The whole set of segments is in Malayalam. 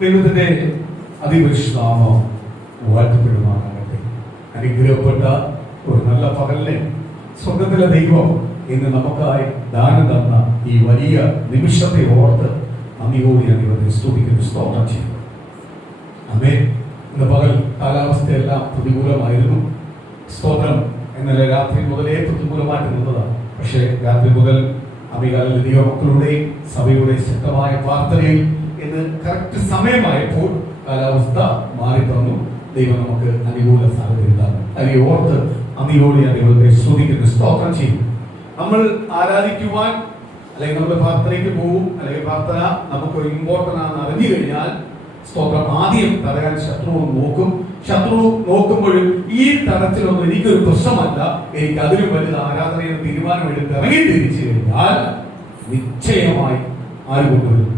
ദൈവത്തിന്റെ അതിപരിശുദ്ധനാമം വാഴ്ത്തപ്പെടുമാറാകട്ടെ. അനുഗ്രഹപ്പെട്ട ഒരു നല്ല പകലിനെ സ്വർഗത്തിലെ ദൈവം ഇന്ന് നമുക്കായി ദാനം തന്ന ഈ വലിയ നിമിഷത്തെ ഓർത്ത് നന്ദിയോടെ ദൈവത്തെ സ്തുതിക്കുന്നു, സ്തോത്രം ചെയ്യുന്നു. ആമേൻ. ഇന്ന് പകൽ കാലാവസ്ഥയെല്ലാം പ്രതികൂലമായിരുന്നു. സ്തോത്രം. ഇന്നലെ രാത്രി മുതലേ പ്രതികൂലമായിട്ട് നിന്നതാണ്. പക്ഷേ രാത്രി മുതൽ അമികാലിലെ ദൈവമക്കളുടെയും സഭയുടെ ശക്തമായ പ്രാർത്ഥനയിൽ ഇന്ന് കറക്റ്റ് സമയമായപ്പോൾ കാലാവസ്ഥ മാറി തന്നു. ദൈവം നമുക്ക് അനുകൂല സാഹചര്യം അതിനെ ഓർത്ത് അമിയോടെ ദൈവത്തെ സ്തുതിക്കുന്നു, സ്തോത്രം ചെയ്യും. നമ്മൾ ആരാധിക്കുവാൻ അല്ലെങ്കിൽ നമ്മൾ പ്രാർത്ഥനയ്ക്ക് പോകും, അല്ലെങ്കിൽ പ്രാർത്ഥന നമുക്കൊരു ഇമ്പോർട്ടൻ്റ് ആണെന്ന് അറിഞ്ഞു കഴിഞ്ഞാൽ സ്തോത്രം ആദ്യം തടയാൻ ശത്രു നോക്കും. ശത്രു നോക്കുമ്പോഴും ഈ തടത്തിലൊന്നും എനിക്കൊരു പ്രശ്നമല്ല, എനിക്ക് അതിലും വലുത് ആരാധനയെന്ന് തീരുമാനമെടുത്ത് ഇറങ്ങി തിരിച്ചു കഴിഞ്ഞാൽ നിശ്ചയമായി ആര് കൊണ്ടുവരും?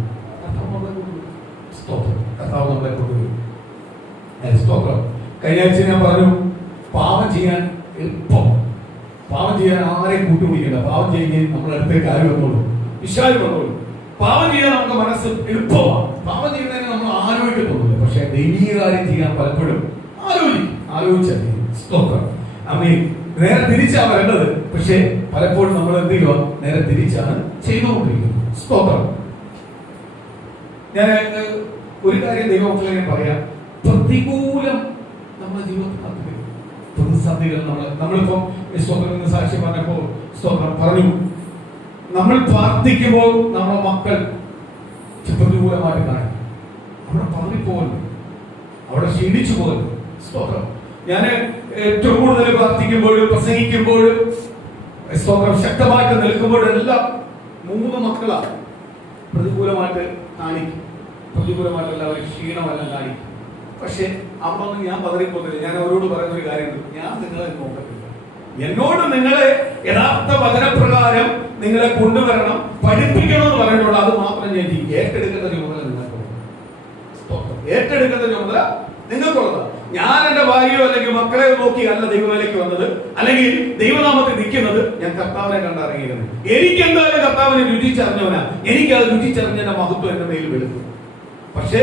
സ്തോത്രം. കർത്താവ് നമ്മളെ കൊണ്ടുവരും. സ്തോത്രം. കഴിഞ്ഞ ആഴ്ച ഞാൻ പറഞ്ഞു, പാപം ചെയ്യാൻ എളുപ്പം. പാപം ചെയ്യാൻ ആരെയും കൂട്ടുപിടിക്കണ്ട. പാപം ചെയ്യുകയും നമ്മുടെ അടുത്തേക്ക് ആര് വന്നോളൂ? വിശാല് വന്നോളൂ. പാപം ചെയ്യാൻ നമുക്ക് മനസ്സ് എളുപ്പമാണ്. പാപം ചെയ്യുന്നതിന് നമ്മൾ ആലോചിക്കത്തൊന്നുമില്ല. പക്ഷെ ദൈവീക കാര്യം ചെയ്യാൻ പലപ്പോഴും ആലോചിച്ചാൽ സ്തോത്രം. അമ്മേ നേരെ തിരിച്ചാ വരേണ്ടത്. പക്ഷെ പലപ്പോഴും നമ്മൾ എന്ത് ചെയ്യുക? നേരെ തിരിച്ചാണ് ചെയ്തുകൊണ്ടിരിക്കുന്നത്. സ്തോത്രം. ഞാൻ ഒരു കാര്യം ദൈവമക്കളെ പറയാം. പ്രതികൂലം നമ്മുടെ ജീവിതത്തിൽ പ്രതിസന്ധികൾ നമ്മളിപ്പം സ്തോത്രം എന്ന് സാക്ഷി പറഞ്ഞപ്പോൾ സ്തോത്രം പറഞ്ഞു, നമ്മൾ പ്രാർത്ഥിക്കുമ്പോൾ നമ്മുടെ മക്കൾ പ്രതികൂലമായിട്ട് കാണും. അവിടെ പതറിപ്പോകരുത്, അവിടെ ക്ഷീണിച്ചു പോകരുത്. സ്തോത്രം. ഞാൻ ഏറ്റവും കൂടുതൽ പ്രാർത്ഥിക്കുമ്പോഴും പ്രസംഗിക്കുമ്പോഴും സ്തോത്രം ശക്തമായിട്ട് നിൽക്കുമ്പോഴെല്ലാം 3 മക്കളാണ് പ്രതികൂലമായിട്ട് കാണിക്കും. പ്രതികൂലമായിട്ടല്ല അവർ ക്ഷീണമെല്ലാം കാണിക്കും. പക്ഷെ അവിടെ ഒന്നും ഞാൻ പതറിപ്പോകുന്നില്ല. ഞാൻ അവരോട് പറയുന്ന ഒരു കാര്യം, ഞാൻ നിങ്ങളെ നോക്കത്തില്ല. എന്നോട് നിങ്ങളെ യഥാർത്ഥ വചനപ്രകാരം നിങ്ങളെ കൊണ്ടുവരണം, പഠിപ്പിക്കണം എന്ന് പറയുന്നത് അത് മാത്രം ഞാൻ ഏറ്റെടുക്കുന്ന ചുമതല നിങ്ങൾക്കുള്ളത്. ഏറ്റെടുക്കുന്ന ചുമതല നിങ്ങൾക്കുള്ളത്. ഞാൻ എന്റെ ഭാര്യയോ അല്ലെങ്കിൽ മക്കളെ നോക്കി അല്ല ദൈവവേലയ്ക്ക് വന്നത്, അല്ലെങ്കിൽ ദൈവനാമത്തിൽ നിൽക്കുന്നത്. ഞാൻ കർത്താവിനെ കണ്ടിറങ്ങിയിരുന്നത്. എനിക്ക് എന്തായാലും കർത്താവിനെ രുചിച്ചറിഞ്ഞവനാ. എനിക്ക് അത് രുചിച്ചറിഞ്ഞ മഹത്വം എന്റെ മേൽ വെളുക്കും. പക്ഷേ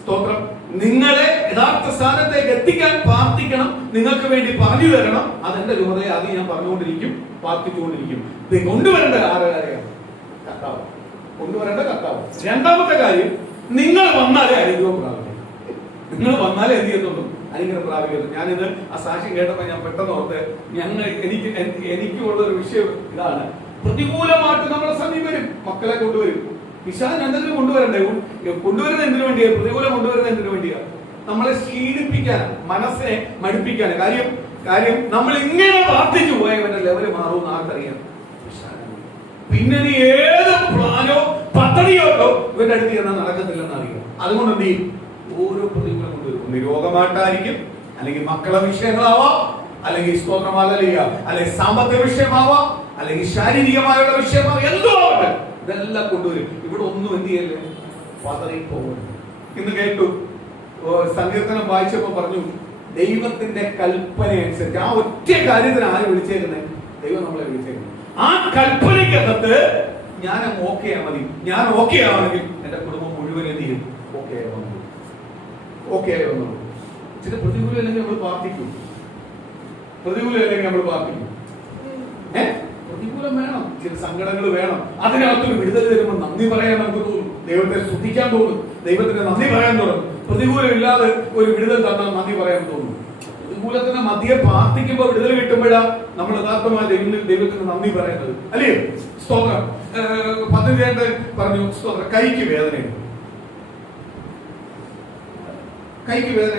സ്തോത്രം, നിങ്ങളെ യഥാർത്ഥ സ്ഥാനത്തേക്ക് എത്തിക്കാൻ പ്രാർത്ഥിക്കണം, നിങ്ങൾക്ക് വേണ്ടി പറഞ്ഞു തരണം. അതെന്റെ ചുമതല. അത് ഞാൻ പറഞ്ഞുകൊണ്ടിരിക്കും, പ്രാർത്ഥിച്ചുകൊണ്ടിരിക്കും. ഇത് കൊണ്ടുവരേണ്ട ആരാരെയാണ്? കർത്താവ്. കൊണ്ടുവരേണ്ട കർത്താവ്. രണ്ടാമത്തെ കാര്യം, നിങ്ങൾ വന്നാലേ അനുഗ്രഹം പ്രാപിക്കും. നിങ്ങൾ വന്നാലേ എന്ത് ചെയ്യുന്നുള്ളൂ? അനുഗ്രഹം പ്രാപിക്കുന്നു. ഞാനിത് ആ സാക്ഷ്യം കേട്ടപ്പോൾ ഞാൻ പെട്ടെന്ന് ഓർത്ത്, എനിക്കുള്ള ഒരു വിഷയം ഇതാണ്. പ്രതികൂലമായിട്ട് നമ്മളെ സമീപരും മക്കളെ കൊണ്ടുവരും. പിശാച് എന്തെങ്കിലും കൊണ്ടുവരണ്ടേ? കൊണ്ടുവരുന്നത് എന്തിനു വേണ്ടിയാണ്? പ്രതികൂലം കൊണ്ടുവരുന്നത് എന്തിനു വേണ്ടിയാണ്? നമ്മളെ ക്ഷീണിപ്പിക്കാൻ, മനസ്സിനെ മടുപ്പിക്കാൻ. കാര്യം നമ്മൾ ഇങ്ങനെ പ്രാർത്ഥിച്ചു പോയവന്റെ ലെവല് മാറുമെന്ന് ആർക്കറിയാം? പിന്നെ നീ ഏത് പ്ലാനോ പദ്ധതിയോ ഇവന്റെ അടുത്ത് ചെന്നാൽ നടക്കത്തില്ലെന്ന് അറിയാം. അതുകൊണ്ട് എന്ത് ചെയ്യും? ഓരോ പ്രതികൂലം കൊണ്ടുവരും. ഒന്ന് രോഗമായിട്ടായിരിക്കും, അല്ലെങ്കിൽ മക്കളെ വിഷയങ്ങളാവാം, അല്ലെങ്കിൽ സ്തോത്രമാലിയ, അല്ലെങ്കിൽ സാമ്പത്തിക വിഷയമാവാം, അല്ലെങ്കിൽ ശാരീരികമായുള്ള വിഷയമാവാം. എന്തോ ആവട്ടെ, ഇതെല്ലാം കൊണ്ടുവരും. ഇവിടെ ഒന്നും എന്ത് ചെയ്യല്ലേ? പതറിപ്പോകരുത്. ഇന്ന് കേട്ടു, സങ്കീർത്തനം വായിച്ചപ്പോ പറഞ്ഞു, ദൈവത്തിന്റെ കൽപ്പന അനുസരിച്ച്. ആ ഒറ്റ കാര്യത്തിന് ആര് വിളിച്ചേക്കുന്നത്? ദൈവം നമ്മളെ വിളിച്ചേക്കുന്നത്. ആ കൽപ്പനയ്ക്കകത്ത് ഞാൻ ഓക്കെ ആ മതി. ഞാൻ ഓക്കെ ആണെങ്കിൽ എന്റെ കുടുംബം മുഴുവൻ എന്ത് ചെയ്യും? ഓക്കെ ആയി വന്നു. ചില പ്രതികൂലം അല്ലെങ്കിൽ നമ്മൾ പ്രാർത്ഥിക്കും. പ്രതികൂലം പ്രതികൂലം വേണം. ചില സങ്കടങ്ങൾ വേണം. അതിനകത്തൊരു വിടുതൽ തരുമ്പോൾ നന്ദി പറയാൻ നമുക്ക് തോന്നും. ദൈവത്തെ സ്തുതിക്കാൻ തോന്നും. ദൈവത്തിന് നന്ദി പറയാൻ തോന്നും. പ്രതികൂലം ഇല്ലാതെ ഒരു വിടുതൽ തന്നാൽ നന്ദി പറയാൻ തോന്നും. പ്രതികൂലത്തിന് മധ്യേ പ്രാർത്ഥിക്കുമ്പോൾ വിടുതൽ കിട്ടുമ്പോഴാ നമ്മൾ യഥാർത്ഥമായ ദൈവത്തിന് നന്ദി പറയുന്നത്, അല്ലേ? സ്തോത്രം. പദ്ധതിയായിട്ട് പറഞ്ഞു, സ്തോത്രം. കൈക്ക് വേദന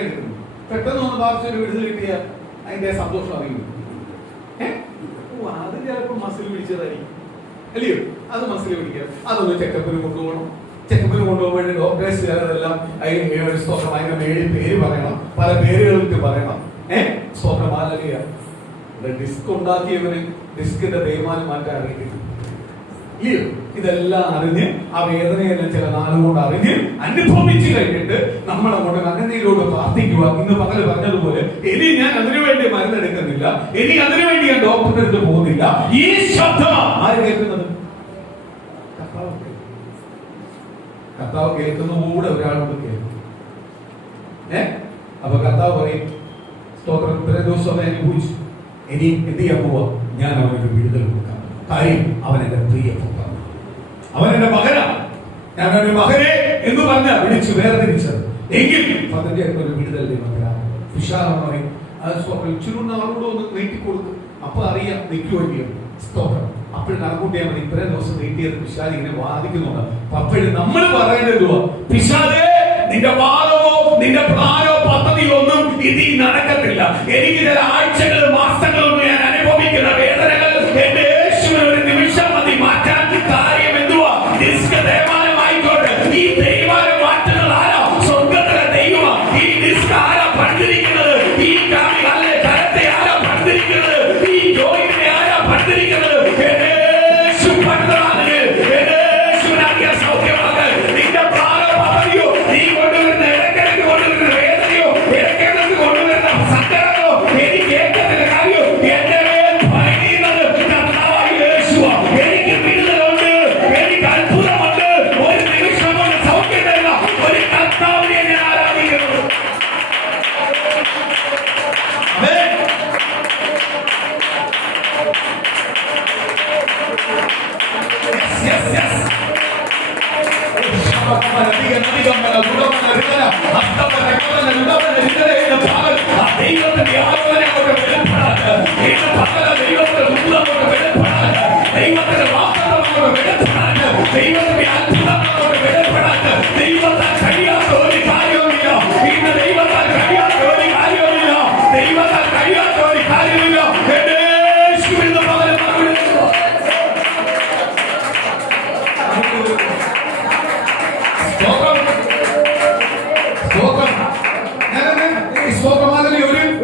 എടുക്കുന്നു. പെട്ടെന്ന് ഒന്ന് പ്രാർത്ഥിച്ചൊരു വിടുതൽ കിട്ടിയാൽ അതിന്റെ സന്തോഷം അറിയുന്നു. അത് ചിലപ്പോൾ മസിൽ പിടിച്ചതായിരിക്കും, അല്ലയോ? അത് മസിൽ പിടിക്കുക. അതൊന്ന് ചെക്കപ്പിന് കൊണ്ടുപോകണം. ചെക്കപ്പിന് കൊണ്ടുപോകുമ്പോൾ ഡോക്ടേഴ്സ് ചിലതെല്ലാം സ്തോത്രം അതിന്റെ പേര് പറയണം, പല പേരുകൾക്ക് പറയണം. സ്തോത്രം. ആലലിയ. ഡിസ്ക് ഉണ്ടാക്കിയവന് ഡിസ്കിന്റെ തേയ്മാനം മാറ്റാൻ അറിയിക്കുന്നു, ഇല്ലയോ? ഇതെല്ലാം അറിഞ്ഞ് ആ വേദനയെല്ലാം ചില നാളുകൊണ്ട് അറിഞ്ഞ് അനുഭവിച്ചു കഴിഞ്ഞിട്ട് നമ്മൾ അങ്ങോട്ട് കണ്ണുനീരോട് പ്രാർത്ഥിക്കുക. ഇന്ന് പകല് പറഞ്ഞതുപോലെ, ഇനി ഞാൻ അതിനുവേണ്ടി മരുന്നെടുക്കുന്നില്ല, ഇനി അതിനുവേണ്ടി ഞാൻ ഡോക്ടറുടെ അടുത്ത് പോകുന്നില്ല. ഈ ശബ്ദമാണ് ആര് കേൾക്കുന്നത്? കർത്താവ് കേൾക്കുന്ന കൂടെ ഒരാളോട് കേൾക്കും. അപ്പൊ കർത്താവ് പറയും, സ്തോത്രം, ഇത്രയും ദിവസം അവനെ അനുഭവിച്ചു, ഇനി എന്ത് ചെയ്യാൻ പോവാ, ഞാൻ അവനൊരു വിടുതൽ കൊടുക്കാം. കാര്യം അവൻ എന്റെ പ്രിയപുത്രനാണ്, അവൻ എന്റെ മകനാണ്, ഞാൻ അവന്റെ മകനെ എന്ന് പറഞ്ഞ വിളിച്ചു വേർതിരിച്ചത്. എങ്കിൽ അതിന്റെ ഒരു വിടുതൽ വിശാലം പറയും, ചുരുന്ന ആളോട് ഒന്ന് നീട്ടിക്കൊടുക്കും. അപ്പൊ അറിയാം നിൽക്കുവല്ലോ. സ്തോത്രം. അപ്പോൾ കണക്കൂട്ടിയാൽ മതി, ഇത്രയും ദിവസം നീട്ടിയത് പിശാച് ഇങ്ങനെ വാദിക്കുന്നുണ്ട്. അപ്പോഴും നമ്മൾ പറയേണ്ടത്, പിശാചേ, നിന്റെ വാദമോ നിന്റെ പ്ലാനോ പദ്ധതിയോ ഒന്നും ഇതിൽ നടക്കത്തില്ല. എനിക്ക് ചില ആഴ്ചകൾ മാസങ്ങളൊന്നും ഞാൻ അനുഭവിക്കുന്ന വേദനകൾ എന്റെ യേശുവിന് ഒരു നിമിഷം മതി മാറ്റാൻ. കാര്യം എന്തുവാ? ഡിസ്ക് തേയ്മാനമായിക്കോട്ടെ. ഈ തേയ്മാനം മാറ്റുന്നത് ആരാ? സ്വർഗത്തിലെ ദൈവമാ. ഈ ഡിസ്ക് ആരാ പണിതിരിക്കുന്നത്? ഈ കരത്തെ ആരാ പണിതിരിക്കുന്നത്? ഈ ജോയിനെ ആരാ പണിതിരിക്കുന്നത്? നിന്റെ പ്രാണ പദ്ധതിയോ നീ കൊണ്ടുവരുന്ന ഇടയ്ക്കിടയ്ക്ക് കൊണ്ടുവരുന്ന വേദനയോ ഇടയ്ക്കിടയ്ക്ക് കൊണ്ടുവരുന്ന സങ്കടമോ എനിക്ക് കേൾക്കത്തില്ല. കാര്യം എന്റെ മേൽ പണിയുന്നത് കർത്താവായ യേശുവാ. എനിക്ക് വിടുതലുണ്ട്, എനിക്ക് അത്ഭുതമുണ്ട്. ഒരു നിമിഷം കൊണ്ട് സൗഖ്യം തരുന്ന ഒരു കർത്താവിനെ ഞാൻ ആരാധിക്കുന്നു. ദൈവത്തിന്റെ ആലോചന കൊണ്ട് വെളിപ്പെടാതെ, ദൈവത്തിന്റെ വാഗ്ദത്തം കൊണ്ട് വെളിപ്പെടാതെ, ദൈവത്തിന്റെ അത്ഭുതം കൊണ്ട് വെളിപ്പെടാതെ ദൈവത്താൽ കഴിയാത്ത ഒരു കാര്യവുമില്ല. ഇന്ന് ദൈവത്താൽ കഴിയാത്ത ഒരു കാര്യവുമില്ല. ദൈവത്താൽ കഴിയാത്ത ഒരു കാര്യമില്ല. യേശുവിന്റെ പകരം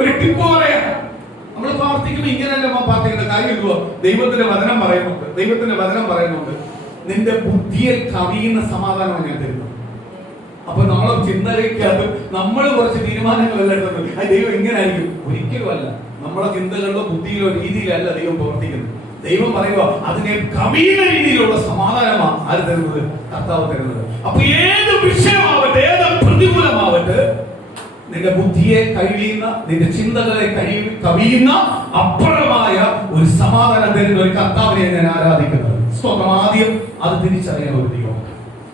ഒരു ടിപ്പ് പറയാം. നമ്മൾ പ്രാർത്ഥിക്കുമ്പോൾ ഇങ്ങനെയല്ല പ്രാർത്ഥിക്കേണ്ട. കാര്യം എന്തുവാ? ദൈവത്തിന്റെ വചനം പറയുന്നുണ്ട്, നിന്റെ ബുദ്ധിയിൽ കവിയുന്ന സമാധാനം ഞാൻ തരുന്നു. അപ്പൊ നമ്മളെ ചിന്തയിലേക്കകത്ത് നമ്മൾ കുറച്ച് തീരുമാനങ്ങളല്ല എടുത്തത്. അത് ദൈവം ഇങ്ങനെ ആയിരിക്കും? ഒരിക്കലും അല്ല. നമ്മളെ ചിന്തകളിലോ ബുദ്ധിയിലോ രീതിയിലല്ല ദൈവം പ്രവർത്തിക്കുന്നത്. ദൈവം പറയുക അതിനെ കവിയുന്ന രീതിയിലുള്ള സമാധാനമാണ് ആര് തരുന്നത്? കർത്താവ് തരുന്നത്. അപ്പൊ ഏത് വിഷയമാവട്ടെ, ഏത് പ്രതികൂലമാവട്ടെ, നിന്റെ ബുദ്ധിയെ കഴിയുന്ന, നിന്റെ ചിന്തകളെ കവിയുന്ന അപ്പുറമായ ഒരു സമാധാനം തരുന്ന ഒരു കർത്താവിനെ ഞാൻ ആരാധിക്കുന്നത്. സ്വന്തം ആദ്യം അത് തിരിച്ചറിയാൻ ഒരു ദൈവം,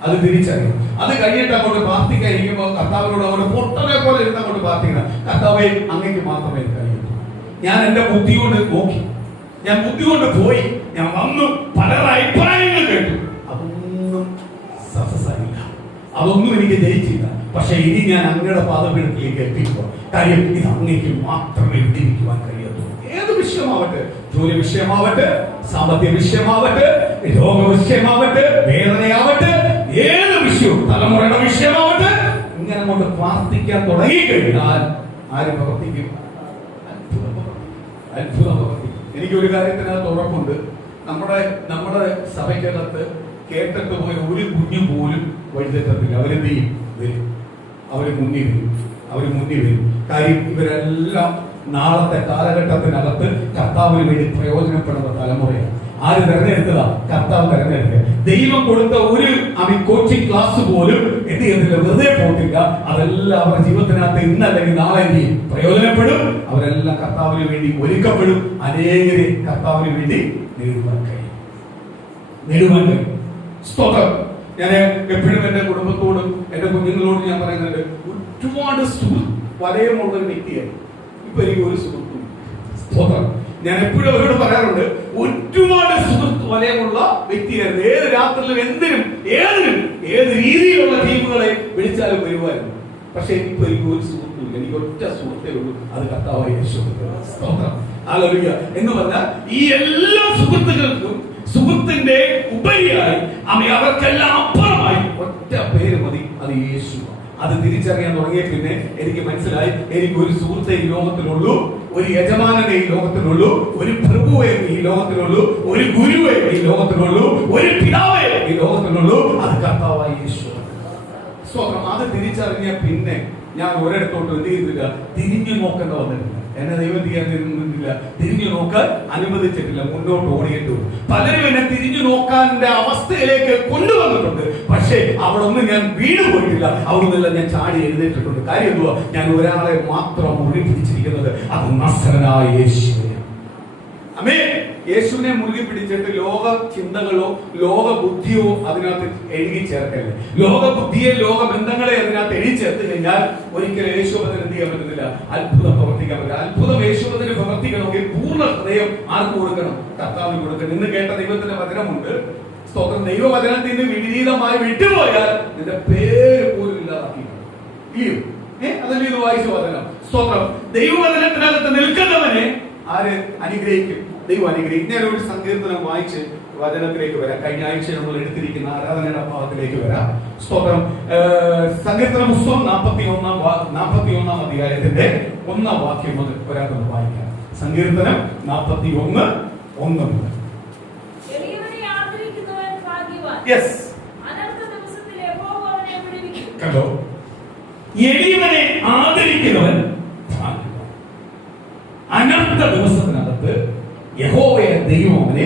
അത് തിരിച്ചറിയും. അത് കഴിഞ്ഞിട്ട് അങ്ങോട്ട് പ്രാർത്ഥിക്കാൻ ഇരിക്കുമ്പോൾ കർത്താവിനോട് അങ്ങോട്ട് പൊട്ടനെ പോലെ ഇരുന്ന് അങ്ങോട്ട് പ്രാർത്ഥിക്കണം. കർത്താവേ, അങ്ങേക്ക് മാത്രമേ കഴിയൂ. ഞാൻ എന്റെ ബുദ്ധി കൊണ്ട് നോക്കി, ഞാൻ ബുദ്ധി കൊണ്ട് പോയി, ഞാൻ വന്നു, പലരുടെ അഭിപ്രായങ്ങൾ കേട്ടു, അതൊന്നും സക്സസ് ആയില്ല, അതൊന്നും എനിക്ക് ജയിച്ചില്ല. പക്ഷെ ഇനി ഞാൻ അങ്ങയുടെ പാദപീഠത്തിലേക്ക് എത്തിക്കുക. കാര്യം ഇത് അങ്ങേക്ക് മാത്രമേ വിടിവിക്കുവാൻ കഴിയത്തുള്ളൂ. ഏത് വിഷയമാവട്ടെ, ജോലി വിഷയമാവട്ടെ, സാമ്പത്തിക വിഷയമാവട്ടെ, രോഗ വിഷയമാവട്ടെ, വേദനയാവട്ടെ, ഏത് വിഷയവും, തലമുറയുടെ വിഷയമാവട്ടെ, ഇങ്ങനെ കൊണ്ട് പ്രാർത്ഥിക്കാൻ തുടങ്ങിക്കഴിഞ്ഞാൽ ആര് പ്രവർത്തിക്കും? അത്ഭുതം പ്രവർത്തിക്കും. എനിക്കൊരു കാര്യത്തിനകത്ത് ഉറപ്പുണ്ട്. നമ്മുടെ സഭയ്ക്കകത്ത് കേട്ടിട്ട് പോയ ഒരു കുഞ്ഞു പോലും വഴിതെറ്റത്തില്ല. അവരെന്ത് ചെയ്യും? വരും. അവര് മുന്നിൽ വരും. കാര്യം ഇവരെല്ലാം നാളത്തെ കാലഘട്ടത്തിനകത്ത് കർത്താവിന് വേണ്ടി പ്രയോജനപ്പെടുന്ന തലമുറയാണ്. ആര് തെരഞ്ഞെടുത്തതാ? കർത്താവ് തെരഞ്ഞെടുക്കുക. ദൈവം കൊടുത്ത ഒരു കോച്ചിങ് ക്ലാസ് പോലും എന്ത് ചെയ്യത്തില്ല, വെറുതെ പോകത്തില്ല. അതെല്ലാം അവരുടെ ജീവിതത്തിനകത്ത് ഇന്നല്ലെങ്കിൽ നാളെ പ്രയോജനപ്പെടും. അവരെല്ലാം കർത്താവിന് വേണ്ടി ഒരുക്കപ്പെടും. അനേകരെ കർത്താവിന് വേണ്ടി നേടുവാൻ കഴിയും. സ്തോത്രം. ഞാൻ എപ്പോഴും എന്റെ കുടുംബത്തോടും എന്റെ കുഞ്ഞുങ്ങളോടും ഞാൻ പറയുന്നുണ്ട്, ഒരുപാട് വലയമുള്ള ഒരു വ്യക്തിയാണ്. ഇപ്പൊ എനിക്ക് ഒരു സുഹൃത്തും. സ്തോത്രം. ഞാൻ എപ്പോഴും അവരോട് പറയാറുണ്ട്, ഒരുപാട് സുഹൃത്ത് വലയമുള്ള വ്യക്തിയായിരുന്നു. ഏത് രാത്രിയിലും എന്തിനും ഏത് രീതിയിലുള്ള ടീമുകളെ വിളിച്ചാലും വരുമായിരുന്നു. പക്ഷെ ഇപ്പൊ എനിക്ക് ഒരു സുഹൃത്തുമില്ല. എനിക്ക് ഒറ്റ സുഹൃത്തേ ഉള്ളൂ, അത് കർത്താവായ യേശു. സ്തോത്രം. ഹല്ലേലൂയ. എന്ന് പറഞ്ഞാൽ ഈ എല്ലാ സുഹൃത്തുക്കൾക്കും സുഹൃത്തിന്റെ ഉപരിയായി അവർക്കെല്ലാം അപ്പുറമായി ഒറ്റ പേര് മതി, അത് യേശു. അത് തിരിച്ചറിയാൻ തുടങ്ങിയ പിന്നെ എനിക്ക് മനസ്സിലായി, എനിക്ക് ഒരു സുഹൃത്തെ ഈ ലോകത്തിലുള്ളൂ, ഒരു യജമാനനെ ഈ ലോകത്തിലുള്ളൂ, ഒരു പ്രഭുവെ ഈ ലോകത്തിലുള്ളൂ, ഒരു ഗുരുവെ ഈ ലോകത്തിലുള്ളൂ, ഒരു പിതാവെ ഈ ലോകത്തിലുള്ളൂ, അത് കർത്താവായ യേശു. സ്വന്തം അത് തിരിച്ചറിഞ്ഞ പിന്നെ ഞാൻ ഒരിടത്തോട്ട് എന്ത് ചെയ്തില്ല, തിരിഞ്ഞു നോക്കേണ്ട വന്നിട്ടില്ല. എന്നെ ദൈവം ചെയ്യാൻ തരുന്നില്ല, തിരിഞ്ഞു നോക്കാൻ അനുവദിച്ചിട്ടില്ല, മുന്നോട്ട് ഓടിയിട്ട് വരും. പലരും എന്നെ തിരിഞ്ഞു നോക്കാൻ്റെ അവസ്ഥയിലേക്ക് കൊണ്ടുവന്നിട്ടുണ്ട്. പക്ഷേ അവിടെ ഒന്നും ഞാൻ വീണ് പോയിട്ടില്ല, അവിടെ നിന്നെല്ലാം ഞാൻ ചാടി എഴുന്നേറ്റിട്ടുണ്ട്. കാര്യം എന്തുവാ? ഞാൻ ഒരാളെ മാത്രം മുറുകെ പിടിച്ചിരിക്കുന്നത്, അത് നസറനായ യേശുവിനെ. ആമേൻ. യേശുവിനെ മുറുകെ പിടിച്ചിട്ട് ലോക ചിന്തകളോ ലോക ബുദ്ധിയോ അതിനകത്ത് എഴുതി ചേർക്കല്ലേ. ലോക ബുദ്ധിയെ ലോക ബന്ധങ്ങളെ അതിനകത്ത് എഴുതി ചേർത്ത് കഴിഞ്ഞാൽ ഒരിക്കലും യേശുവിന് എന്ത് ചെയ്യാൻ പറ്റുന്നില്ല, അത്ഭുതം പ്രവർത്തിക്കാൻ പറ്റില്ല. അത്ഭുതം യേശുവിന് പ്രവർത്തിക്കണമെങ്കിൽ പൂർണ്ണ ഹൃദയം ആർക്ക് കൊടുക്കണം? കർത്താവിന് കൊടുക്കണം. ഇന്ന് കേട്ട ദൈവത്തിന്റെ വചനമുണ്ട്, സ്തോത്രം. ദൈവവചനത്തിൽ നിന്ന് വിപരീതമായി വിട്ടുപോയാൽ നിന്റെ പേര് പോലും ഇല്ലാതാക്കി ഇല്ലയോ? അതല്ലേ ഇത് വായിച്ച വചനം. സ്തോത്രം. ദൈവവചനത്തിനകത്ത് നിൽക്കുന്നവനെ ആര് അനുഗ്രഹിക്കും? ദൈവം അനുഗ്രഹിക്കും. ഞാൻ ഒരു സങ്കീർത്തനം വായിച്ച് വചനത്തിലേക്ക് വരാം. കഴിഞ്ഞ ആഴ്ച നമ്മൾ എടുത്തിരിക്കുന്ന ആരാധനയുടെ ഭാഗത്തിലേക്ക് വരാം. സ്തോത്രം. സങ്കീർത്തന പുസ്തകം 41 അധ്യായത്തിന്റെ 1 വാക്യം മുതൽ ഒരാൾക്കൊന്ന് വായിക്കാം. സങ്കീർത്തനം 41:1 മുതൽ. കണ്ടോ? എളിയവനെ ആദരിക്കുന്നവൻ ഭാഗ്യവാൻ. അനർത്ഥ ദിവസത്തിനകത്ത് യഹോവയെ ദൈവം അവനെ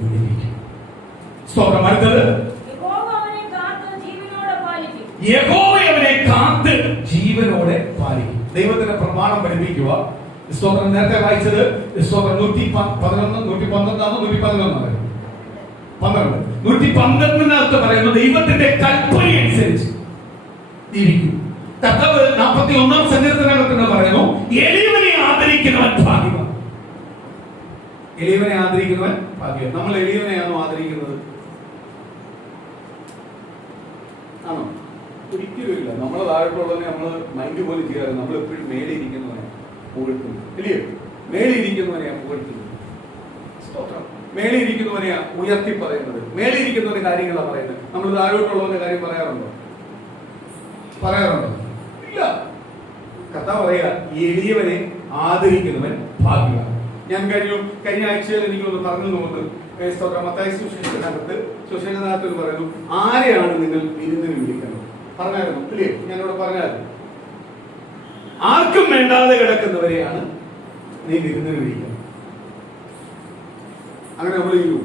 വിടുവിക്കും. സ്തോത്രം. അടുത്തത്, യഹോവ അവനെ കാത്ത് ജീവനോടെ പാലിക്കും. ദൈവത്തിന്റെ പ്രമാണം പഠിപ്പിക്കുക. സ്തോത്രം. നേരത്തെ വായിച്ചത് സ്തോത്രം 111, 111, 112 പറയുന്നു ദൈവത്തിന്റെ കൽപ്പന അനുസരിച്ച് ഇരിക്കും. കർത്താവ് 41 സങ്കീർത്തനത്തിൽ പറയുന്നു എളിയവനെ ആദരിക്കുന്നവൻ ഭാഗ്യവാൻ. എളിയവനെ ആദരിക്കുന്നവൻ ഭാഗ്യവാൻ. നമ്മൾ എളിയവനെയാണോ ആദരിക്കുന്നത്? ആണോ? ഒരിക്കലുമില്ല. നമ്മളെ താഴെയുള്ളവനെ നമ്മൾ മൈൻഡ് പോലും ചെയ്യാറ്. നമ്മൾ എപ്പോഴും മേലെ ഇരിക്കുന്നവനെ പുകഴ്ത്തുന്നു, ഇല്ലയോ? മേലെ ഇരിക്കുന്നവനെയാണ് പുകഴ്ത്തുന്നത്. സ്തോത്രം. മേലെ ഇരിക്കുന്നവനെയാ ഉയർത്തി പറയുന്നത്. മേലെ ഇരിക്കുന്നവന്റെ കാര്യങ്ങളാണ് പറയുന്നത്. നമ്മൾ താഴോട്ടുള്ളവന്റെ കാര്യം പറയാറുണ്ടോ? ഇല്ല. കർത്താവ് പറയാ എളിയവനെ ആദരിക്കുന്നവൻ ഭാഗ്യവാൻ. ഞാൻ കഴിഞ്ഞ ആഴ്ചയിൽ എനിക്കൊന്ന് പറഞ്ഞു തോന്നുന്നു. മത്തായി സുവിശേഷത്തിനകത്ത് പറയുന്നു, ആരെയാണ് നിങ്ങൾ വിരുന്നിന് വിളിക്കുന്നത്? പറഞ്ഞായിരുന്നു, ഇല്ലേ? ഞാനിവിടെ പറഞ്ഞായിരുന്നു, ആർക്കും വേണ്ടാതെ കിടക്കുന്നവരെയാണ് നീ വിരുന്നിന് വിളിക്കുന്നത്. അങ്ങനെ നമ്മൾ ചെയ്യൂ.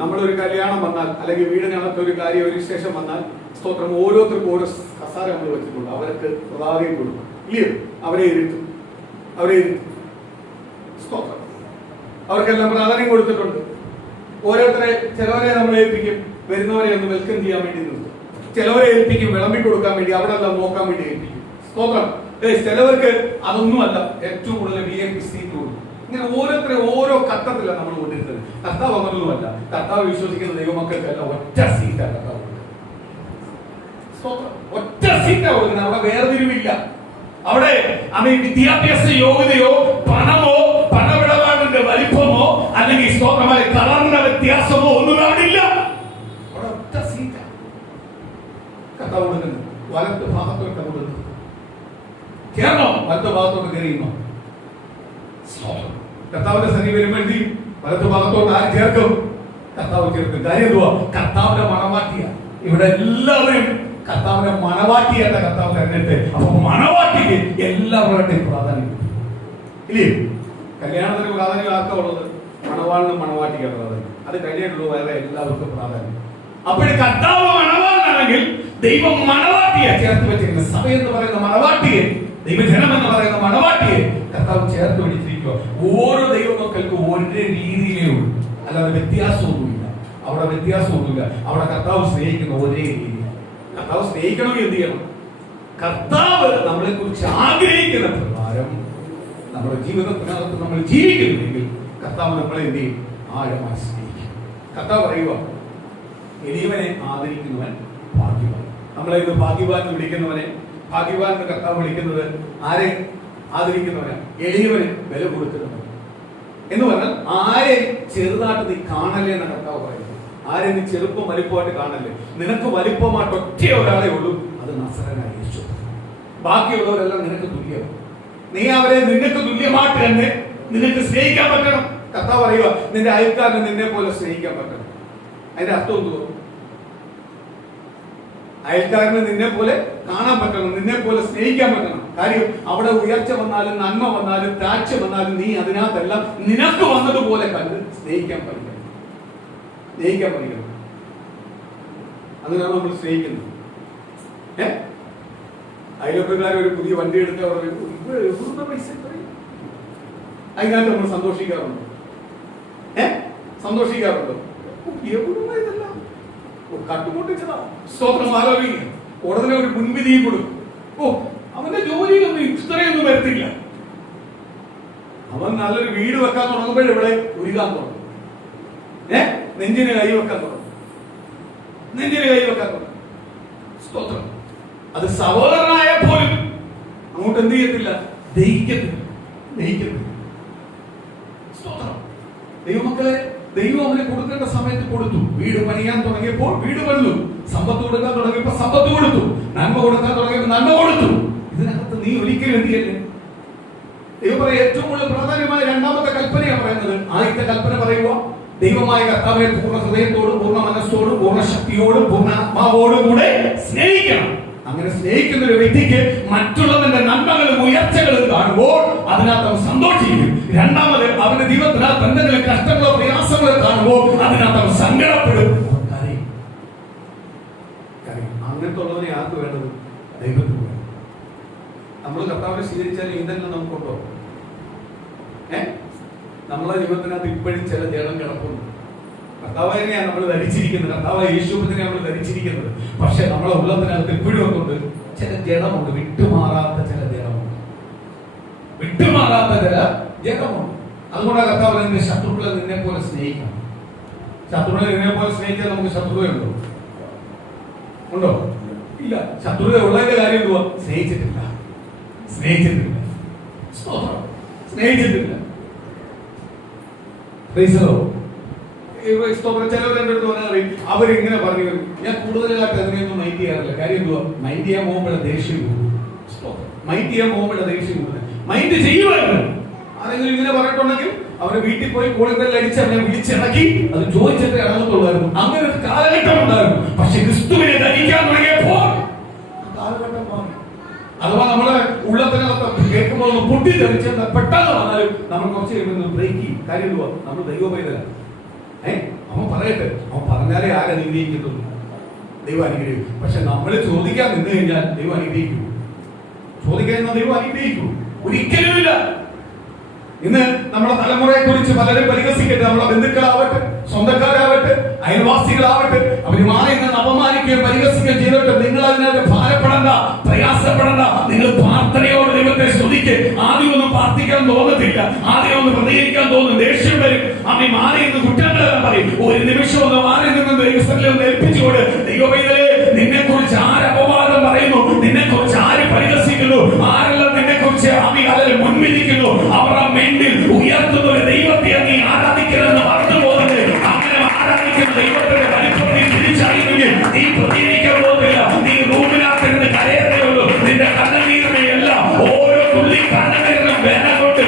നമ്മളൊരു കല്യാണം വന്നാൽ, അല്ലെങ്കിൽ വീടിനകത്ത് ഒരു കാര്യം, ഒരു വിശേഷം വന്നാൽ, സ്തോത്രം, ഓരോരുത്തർക്കും ഓരോ കസാര നമ്മൾ വെച്ചിട്ടുണ്ട്. അവർക്ക് പ്രാധാന്യം കൊടുക്കും, ഇല്ലയോ? അവരെ ഇരുത്തും. സ്തോത്രം. അവർക്കെല്ലാം പ്രാധാന്യം കൊടുത്തിട്ടുണ്ട്. ചിലവരെ നമ്മൾ ഏൽപ്പിക്കും വരുന്നവരെ ഒന്ന് വെൽക്കം ചെയ്യാൻ വേണ്ടി നിർത്തും. ചിലവരെ ഏൽപ്പിക്കും വിളമ്പി കൊടുക്കാൻ വേണ്ടി, അവിടെ എല്ലാം നോക്കാൻ വേണ്ടി ഏൽപ്പിക്കും. സ്തോത്രം. ചിലവർക്ക് അതൊന്നുമല്ല, ഏറ്റവും കൂടുതൽ VIP സീറ്റ് കൊടുക്കും. ഇങ്ങനെ ഓരോരുത്തരെ ഓരോ ഘട്ടത്തിലാണ് നമ്മൾ കൊണ്ടിരുന്നത്. കർത്താവ് അങ്ങനൊന്നുമല്ല. കർത്താവ് വിശ്വസിക്കുന്ന ദൈവമക്കൾക്കല്ല ഒറ്റ സീറ്റാണ് കർത്താവ്. ഒറ്റ സീറ്റാണ് കൊടുക്കുന്നത്. അവിടെ വേർതിരിവില്ല. അവിടെ വിദ്യാഭ്യാസ യോഗ്യതയോ പണമോ പണമിടപാടിന്റെ വലിപ്പമോ അല്ലെങ്കിൽ സ്തോത്രമായ കളറിന്റെ വ്യത്യാസമോ ഒന്നും അവിടെ ഇല്ല. അവിടെ ഒറ്റ സീറ്റാണ് കർത്താവ് കൊടുക്കുന്നത്. വലത്ത് ഭാഗത്തോട്ട് കൊടുക്കുന്നത്. കേരളോ വലത്ത് ഭാഗത്തോട്ട് കയറിയുമോ? കർത്താവിന്റെ സന്നി വരുമ്പോൾ എന്ത് ചെയ്യും? വലത്ത് ഭാഗത്തോട്ട് ആര് ചേർക്കും? കർത്താവ് ചേർക്കും. കാര്യം എന്തുവാ? കർത്താവിന്റെ മണവാട്ടിയ. ഇവിടെ എല്ലാവരും കർത്താവിന്റെ മണവാട്ടിയല്ല കർത്താവ് തെരഞ്ഞെടുത്ത്. അപ്പൊ മണവാട്ടിക്ക് എല്ലാവരുടെയും പ്രാധാന്യം ഇല്ലേ? കല്യാണത്തിന് പ്രാധാന്യം ആർക്കാ ഉള്ളത്? മണവാളിനും മണവാട്ടിക്കാണ് പ്രാധാന്യം. അത് കഴിഞ്ഞിട്ടുള്ളൂ വേറെ എല്ലാവർക്കും പ്രാധാന്യം. അപ്പോഴും കർത്താവ് മണവാളാണെങ്കിൽ ദൈവം മണവാട്ടിയെ ചേർത്ത് വെച്ചിരിക്കുന്നത്. സഭ എന്ന് പറയുന്ന മണവാട്ടിയെ, ദൈവജനം എന്ന് പറയുന്ന മണവാട്ടിയെ കർത്താവ് ചേർത്ത് പിടിച്ചിരിക്കുക. ഓരോ ദൈവമക്കൾക്കും ഒരേ രീതിയിലേ ഉള്ളൂ, അല്ലാതെ വ്യത്യാസമൊന്നുമില്ല. അവിടെ വ്യത്യാസമൊന്നുമില്ല. അവിടെ കർത്താവ് സ്നേഹിക്കുന്ന ഒരേ രീതിയാണ്. കർത്താവ് സ്നേഹിക്കണമെങ്കിൽ എന്ത് ചെയ്യണം? കർത്താവ് നമ്മളെ കുറിച്ച് ആഗ്രഹിക്കുന്ന പ്രകാരം നമ്മുടെ ജീവിതത്തിനകത്ത് നമ്മൾ ജീവിക്കുന്നുണ്ടെങ്കിൽ കർത്താവ് നമ്മളെ എന്ത് ചെയ്യും? ആഴമായി സ്നേഹിക്കും. കർത്താവ് പറയുക എളിയവനെ ആദരിക്കുന്നവൻ ഭാഗ്യവാൻ. നമ്മളെ ഇത് ഭാഗ്യവാൻ എന്ന് വിളിക്കുന്നവനെ, ഭാഗ്യവാൻ എന്ന് കർത്താവ് വിളിക്കുന്നത് ആരെ? ആദരിക്കുന്നവനെ, എളിയവന് വില കൊടുക്കുന്നവൻ എന്ന് പറഞ്ഞാൽ ആരെ ചെറുതായിട്ട് നീ കാണല്ലേ എന്ന് കർത്താവ് പറയുന്നത്. ആരെ നീ ചെറുപ്പം വലിപ്പമായിട്ട് കാണല്ലേ. നിനക്ക് വലിപ്പമായിട്ട് ഒറ്റ ഒരാളെ ഉള്ളൂ, അത് നസറനായ യേശു. ബാക്കിയുള്ളവരെല്ലാം നിനക്ക് തുല്യമാണ്. നീ അവരെ നിനക്ക് തുല്യമായിട്ട് തന്നെ നിനക്ക് സ്നേഹിക്കാൻ പറ്റണം. കർത്താവ് പറയുക നിന്റെ അയൽക്കാരനെ നിന്നെ പോലെ സ്നേഹിക്കാൻ പറ്റണം. അതിന്റെ അർത്ഥം എന്തുവാ? അയൽക്കാരനെ നിന്നെ പോലെ കാണാൻ പറ്റണം, നിന്നെ പോലെ സ്നേഹിക്കാൻ പറ്റണം. കാര്യം അവിടെ ഉയർച്ച വന്നാലും നന്മ വന്നാലും താഴ്ച വന്നാലും നീ അതിനകത്തെല്ലാം നിനക്ക് വന്നതുപോലെ കണ്ട് സ്നേഹിക്കാൻ പഠിക്കണം. സ്നേഹിക്കാൻ പഠിക്കണം. അതിനാണ് നമ്മൾ സ്നേഹിക്കുന്നത്. അയൽവക്കക്കാർ ഒരു പുതിയ വണ്ടി എടുക്കാൻ പൈസ അതിനകത്ത് നമ്മൾ സന്തോഷിക്കാറുണ്ടോ? സന്തോഷിക്കാറുണ്ടോ? ഇതെല്ലാം കട്ടുമുട്ടിച്ചതാ. സ്തോത്രം. ആലോചിക്കുക. ഉടനെ ഒരു മുൻവിധി കൊടുക്കും. അവന്റെ ജോലിയിലൊന്നും ഇത്രയൊന്നും വരത്തില്ല. അവൻ നല്ലൊരു വീട് വെക്കാൻ തുടങ്ങുമ്പോഴിവിടെ ഉരുകാൻ തുടങ്ങും. നെഞ്ചിന് കൈ വെക്കാൻ തുടങ്ങും. നെഞ്ചിന് കൈ വെക്കാൻ തുടങ്ങും. സ്തോത്രം. അത് സഹോദരനായ പോലും അങ്ങോട്ട് എന്ത് ചെയ്യത്തില്ല? ദഹിക്കത്തില്ല. ദഹിക്കത്തില്ല. സ്തോത്രം. ദൈവമക്കളെ, ദൈവം അവന് കൊടുക്കേണ്ട സമയത്ത് കൊടുത്തു. വീട് പണിയാൻ തുടങ്ങിയപ്പോൾ വീട് പണിതു. സമ്പത്ത് കൊടുക്കാൻ തുടങ്ങിയപ്പോൾ സമ്പത്ത് കൊടുത്തു. നന്മ കൊടുക്കാൻ തുടങ്ങിയപ്പോൾ നന്മ കൊടുത്തു. ഇതിനകത്ത് നീ ഒരിക്കലും എന്ത് ചെയ്യല്ലേ? ദൈവം പറയാം, ഏറ്റവും കൂടുതൽ പ്രാധാന്യമായ രണ്ടാമത്തെ കൽപ്പനയാണ് പറയുന്നത്. ആദ്യത്തെ കൽപ്പന പറയുക, ദൈവമായ കർത്താവിനെ പൂർണ്ണ ഹൃദയത്തോടും പൂർണ്ണ മനസ്സോടും പൂർണ്ണ ശക്തിയോടും പൂർണ്ണ ആത്മാവോടും കൂടെ സ്നേഹിക്കണം. അങ്ങനെ സ്നേഹിക്കുന്ന ഒരു വ്യക്തിക്ക് മറ്റുള്ളവന്റെ നന്മകളും ഉയർച്ചകളും കാണുമ്പോൾ അതിനകത്ത് അവൻ സന്തോഷിക്കും. രണ്ടാമത് അവന്റെ ജീവിതത്തിനകത്ത് എന്തെങ്കിലും കഷ്ടങ്ങളോ പ്രയാസങ്ങളോ കാണുമ്പോൾ അതിനകത്ത് അവൻ സങ്കടപ്പെടും. അങ്ങനത്തെ ഉള്ളവനെ ആർക്ക് വേണ്ടത്? ദൈവത്തിന് വേണം. നമ്മൾ കർത്താവിനെ സ്വീകരിച്ചാൽ ഇതെല്ലാം നമുക്കുണ്ടോ? നമ്മളെ ജീവിതത്തിനകത്ത് ഇപ്പോഴും ചില ജഡം കിടപ്പുണ്ട്. കർത്താവിനെയാണ് നമ്മൾ ധരിച്ചിരിക്കുന്നത്. കർത്താവായ യേശുവിനെ നമ്മൾ ധരിച്ചിരിക്കുന്നത്. പക്ഷെ നമ്മളെ ഉള്ളതിനകത്ത് ഇപ്പോഴും ഒന്നുണ്ട്, ചില ജഡമുണ്ട്. വിട്ടുമാറാത്ത ചില ജഡമുണ്ട്. വിട്ടുമാറാത്ത ചില ജഡമുണ്ട്. അതുകൊണ്ടാണ് കർത്താവ് നിന്റെ ശത്രുക്കളെ നിന്നെ പോലെ സ്നേഹിക്കണം. ശത്രുക്കളെ നിന്നെ പോലെ സ്നേഹിച്ചാൽ നമുക്ക് ശത്രുതയുണ്ടോ? ഉണ്ടോ? ഇല്ല. ശത്രുത ഉള്ളതിന്റെ കാര്യം എന്തുവാ? സ്നേഹിച്ചിട്ടില്ല. സ്നേഹിച്ചിട്ടില്ല. സ്നേഹിച്ചിട്ടില്ല. ചിലവർ എന്റെ അടുത്ത് പറഞ്ഞാൽ അവരിങ്ങനെ പറഞ്ഞു. ഞാൻ കൂടുതലായിട്ട് അതിനെയൊന്നും മൈൻഡ് ചെയ്യാറില്ല. കാര്യം എന്തുവാ? മൈൻഡ് ചെയ്യാൻ പോകുമ്പോഴേ ദേഷ്യം കൂടും. മൈൻഡ് ചെയ്യാൻ പോകുമ്പോഴേ ദേഷ്യം കൂടുന്നത്. മൈൻഡ് ചെയ്യുമായിരുന്നു. ആരെങ്കിലും ഇങ്ങനെ പറഞ്ഞിട്ടുണ്ടെങ്കിൽ അവരെ വീട്ടിൽ പോയി കോളിംഗ് അടിച്ച് അവനെ വിളിച്ചിറക്കി അത് ചോദിച്ചിട്ട് ഇറങ്ങത്തുള്ളായിരുന്നു. അങ്ങനെ ഒരു കാലഘട്ടം ഉണ്ടായിരുന്നു. പക്ഷെ ക്രിസ്തുവിനെ ധരിക്കാൻ തുടങ്ങിയപ്പോൾ കാലഘട്ടം മാറി. അഥവാ നമ്മളെ ഉള്ളത്തിനകത്ത് കേൾക്കുമ്പോൾ ഒന്ന് പൊട്ടിത്തെറിച്ച് പെട്ടെന്ന് വന്നാലും നമ്മൾ കുറച്ച് കഴിയുമ്പോൾ ബ്രേക്ക് ചെയ്യും. കാര്യം എന്തുവാ? നമ്മൾ ദൈവപൈതലാണ്. അവൻ പറയട്ടെ. അവൻ പറഞ്ഞാലേ ആരെ അനുഗ്രഹിക്കത്തുള്ളൂ? ദൈവം അനുഗ്രഹിക്കും. പക്ഷെ നമ്മൾ ചോദിക്കാൻ നിന്ന് കഴിഞ്ഞാൽ ദൈവം അനുഗ്രഹിക്കൂ? ചോദിക്കാൻ ദൈവം അനുഗ്രഹിക്കൂ? ഒരിക്കലുമില്ല. ഇന്ന് നമ്മുടെ തലമുറയെ കുറിച്ച് പലരും പരിഹസിക്കട്ടെ. നമ്മളെ ബന്ധുക്കളാവട്ടെ, സ്വന്തക്കാരാവട്ടെ, അയൽവാസികളാവട്ടെ, അവര് മാറി നിന്ന് അപമാനിക്കുകയും പരിഹസിക്കുകയും ചെയ്തിട്ട് നിങ്ങൾ അതിനകത്ത് ഭാരപ്പെടണ്ട, പ്രയാസപ്പെടണ്ട. നിങ്ങൾ പ്രാർത്ഥനയോട് ദൈവത്തെ സ്തുതിക്ക്. ആദ്യം ഒന്നും പ്രാർത്ഥിക്കാൻ തോന്നത്തില്ല. ആദ്യം ഒന്ന് പ്രതികരിക്കാൻ തോന്നും. ദേഷ്യം വരും. അമ്മ മാറി നിന്ന് കുറ്റങ്ങളെല്ലാം പറയും. ഒരു നിമിഷം ഒന്ന് മാറി നിന്ന് ദൈവസ്ഥലിൽ ഒന്ന് ഏൽപ്പിച്ചുകൊണ്ട്, ദൈവമേ, നിന്നെ കുറിച്ച് ആര് അപവാദം പറയുന്നു, നിന്നെ കുറിച്ച് ആര് പരിഹസിക്കുന്നു, ആരെല്ലാം നിന്നെ കുറിച്ച് അതിൽ മുൻവിധിക്കുന്നു, അവർ ആ മെന്റിൽ ഉയർത്തുന്ന ഒരു ദൈവത്തെ നീ ആരാധിക്കണമെന്ന് മറന്നു പോകുന്നത്. അങ്ങനെ ആരാധിക്കുന്ന ദൈവത്തിന്റെ വലിപ്പത്തിൽ തിരിച്ചറിയുമെങ്കിൽ നീ പ്രതികരിക്കാൻ പോകുന്നില്ല. നീ റൂമിനകത്തിരുന്ന് കരയത്തേ ഉള്ളൂ. നിന്റെ കണ്ണുനീരിനെ എല്ലാം ഓരോ തുള്ളി കണ്ണുനീരിനും വില കൊണ്ട്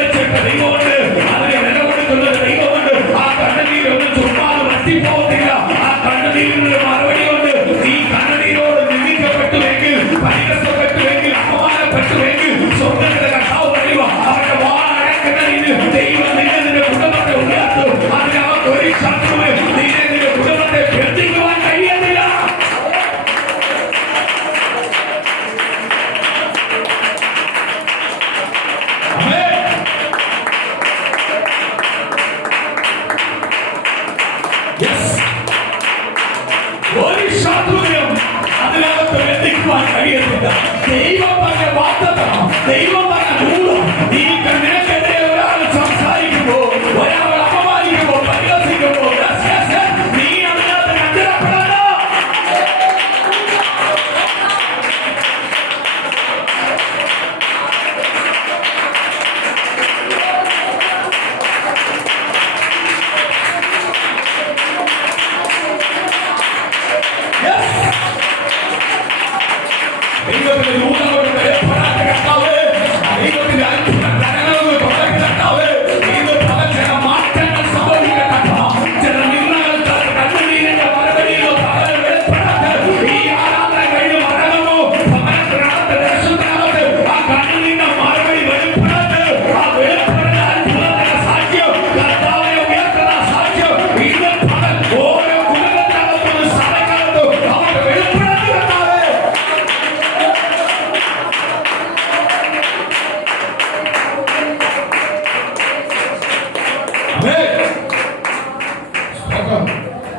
വെച്ചിട്ട് ദൈവമുണ്ട്. അതിന് വില കൊടുക്കുന്നത് ദൈവമുണ്ട്. ആ കണ്ണുനീരൊന്നും ചുമ്മാതെ വറ്റിപ്പോകത്തില്ല. ആ കണ്ണുനീരിനൊരു മറുപടി കൊണ്ട് നീ കണ്ണുനീരോട് നിന്ദിക്കപ്പെട്ടുവെങ്കിൽ, പരിഹസപ്പെട്ടുവെങ്കിൽ, അപമാനപ്പെട്ടുവെങ്കിൽ സ്വർഗ്ഗത്തിലെ കർത്താവ് പറയുക, അവരുടെ വാഴക്കുന്നതിന് ദൈവം നിന്റെ കുടുംബത്തെ ഉയർത്തും. അതിനകത്ത് ഒരു ശത്രുവ് നിന്റെ കുടുംബത്തെ ബന്ധിക്കുവാൻ കഴിയത്തില്ല. ഒരു ശത്രുവിനും അതിനകത്ത് ബന്ധിക്കുവാൻ കഴിയത്തില്ല. ദൈവം പറഞ്ഞ വാഗ്ദത്തം, ദൈവം പറഞ്ഞ ദൂതം, നിനക്കെതിരെ ഒരാൾ സംസാരിക്കുമ്പോൾ, ഒരാൾ അപമാനിക്കുമ്പോൾ, പരിഹസിക്കുമ്പോൾ നീ അതിനകത്ത് കണ്ടിടപ്പെടണ്ട. ദൈവത്തിന്റെ ദൂതം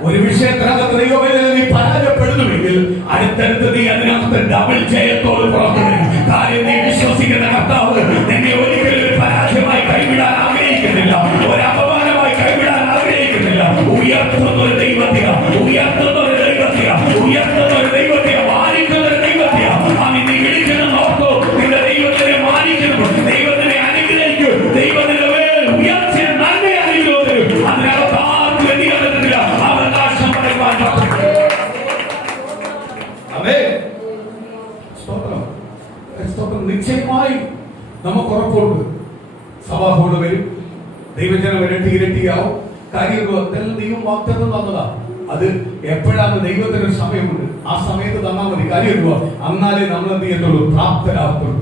ഒരു വിഷയത്തിനകത്ത് ദൈവമേ നീ പരാജയപ്പെടുന്നുവെങ്കിൽ അടുത്തടുത്ത് നീ അതിനകത്ത് ഡബിൾ ജയത്തോട് പുറത്തുവരും. കാര്യം നീ വിശ്വസിക്കുന്ന കർത്താവ് നിന്നെ ഒരിക്കലും ഒരു പരാജയമായി കൈവിടാൻ ആഗ്രഹിക്കുന്നില്ല, ഒരു അപമാനമായി കൈവിടാൻ ആഗ്രഹിക്കുന്നില്ല. ഉയർത്തുന്ന ഒരു ദൈവത്തിയ, ഉയർത്തുന്ന ഒരു ദൈവത്തിയ, ഉയർത്തുന്ന ഒരു ദൈവത്തിയ, മാനിക്കുന്ന ഒരു ദൈവത്തിയ. നീ വിളിക്കുന്ന നോക്കൂ, നിന്റെ ദൈവത്തിനെ മാനിക്കുന്നു, ദൈവത്തിനെ അനുഗ്രഹിക്കും, ദൈവത്തിന്റെ മേൽ ഉയർച്ച നന്മ അനുഗ്രഹിക്കും. അതിനകത്ത് ആർക്കും വ്യതിയാനത്തില്ല. അവകാശം പറയുവാൻ നിശ്ചയമായി നമുക്ക് ഉറപ്പുണ്ട്. സഭാഭോട് വരും, ദൈവജനം ഇരട്ടിയാവും. കാര്യങ്ങൾ ദൈവം വാഗ്ദത്തം തന്നതാ. അത് എപ്പോഴാണ് ദൈവത്തിന് ഒരു സമയമുണ്ട്, ആ സമയത്ത് തന്നാൽ മതി. കാര്യം എന്നാലേ നമ്മൾ എന്ത് ചെയ്യത്തുള്ളൂ, പ്രാപ്തരാകത്തുള്ളൂ.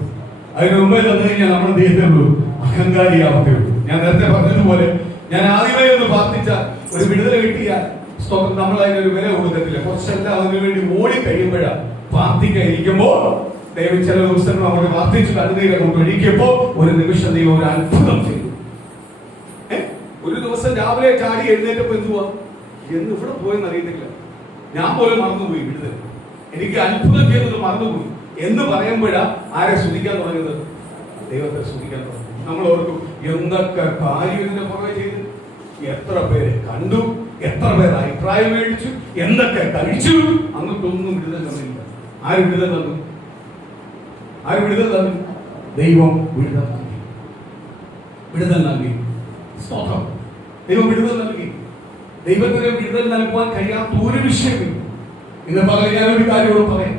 അതിന് മുമ്പേ തന്നു കഴിഞ്ഞാൽ നമ്മൾ എന്ത് ചെയ്യത്തുള്ളൂ, അഹങ്കാരിയാവത്തുള്ളൂ. ഞാൻ നേരത്തെ പറഞ്ഞതുപോലെ ഞാൻ ആദ്യമേ ഒന്ന് പ്രാർത്ഥിച്ച ഒരു വിടുതല കിട്ടിയാൽ സ്തോത്രം നമ്മൾ അതിനൊരു വില കൊടുക്കത്തില്ല. കുറച്ചെല്ലാം അതിനു വേണ്ടി ഓടി കഴിയുമ്പോഴാണ് പ്രാർത്ഥിക്കാതിരിക്കുമ്പോൾ ദൈവം ചില ദിവസങ്ങൾ അവിടെ പ്രാർത്ഥിച്ചു കണ്ണുനീരെ കൊണ്ട് ഒഴിക്കുമ്പോൾ ഒരു നിമിഷം ദൈവം ഒരു അത്ഭുതം ചെയ്തു. ഒരു ദിവസം രാവിലെ ചാടി എഴുന്നേറ്റപ്പോ എന്തുവാ എന്ന് ഇവിടെ പോയെന്ന് അറിയത്തില്ല. ഞാൻ പോലും മറന്നുപോയി. വിടുതൽ എനിക്ക് അത്ഭുതം ചെയ്തത് മറന്നുപോയി എന്ന് പറയുമ്പോഴാ ആരെ സ്തുതിക്കാൻ തുടങ്ങിയത്, ദൈവത്തെ സ്തുതിക്കാൻ തുടങ്ങി. നമ്മൾ ഓർക്കും എന്തൊക്കെ കാര്യം ഇതിന്റെ പുറമെ ചെയ്തു, എത്ര പേര് കണ്ടു, എത്ര പേർ അഭിപ്രായം മേടിച്ചു, എന്തൊക്കെ കഴിച്ചു. അങ്ങോട്ടൊന്നും വിടുതൽ തന്നില്ല. ആര് വിടുതൽ തന്നു? ആര് വിടുതൽ തന്നു? ദൈവം വിടുതൽ നൽകി. വിടുതൽ നൽകി. സ്തോത്രം. ദൈവം വിടുതൽ നൽകി. ദൈവത്തിന് വിടുതൽ നൽകുവാൻ കഴിയാത്ത ഒരു വിഷയമില്ല. ഇന്ന് പകരം ഞാനൊരു കാര്യത്തോട് പറയാം.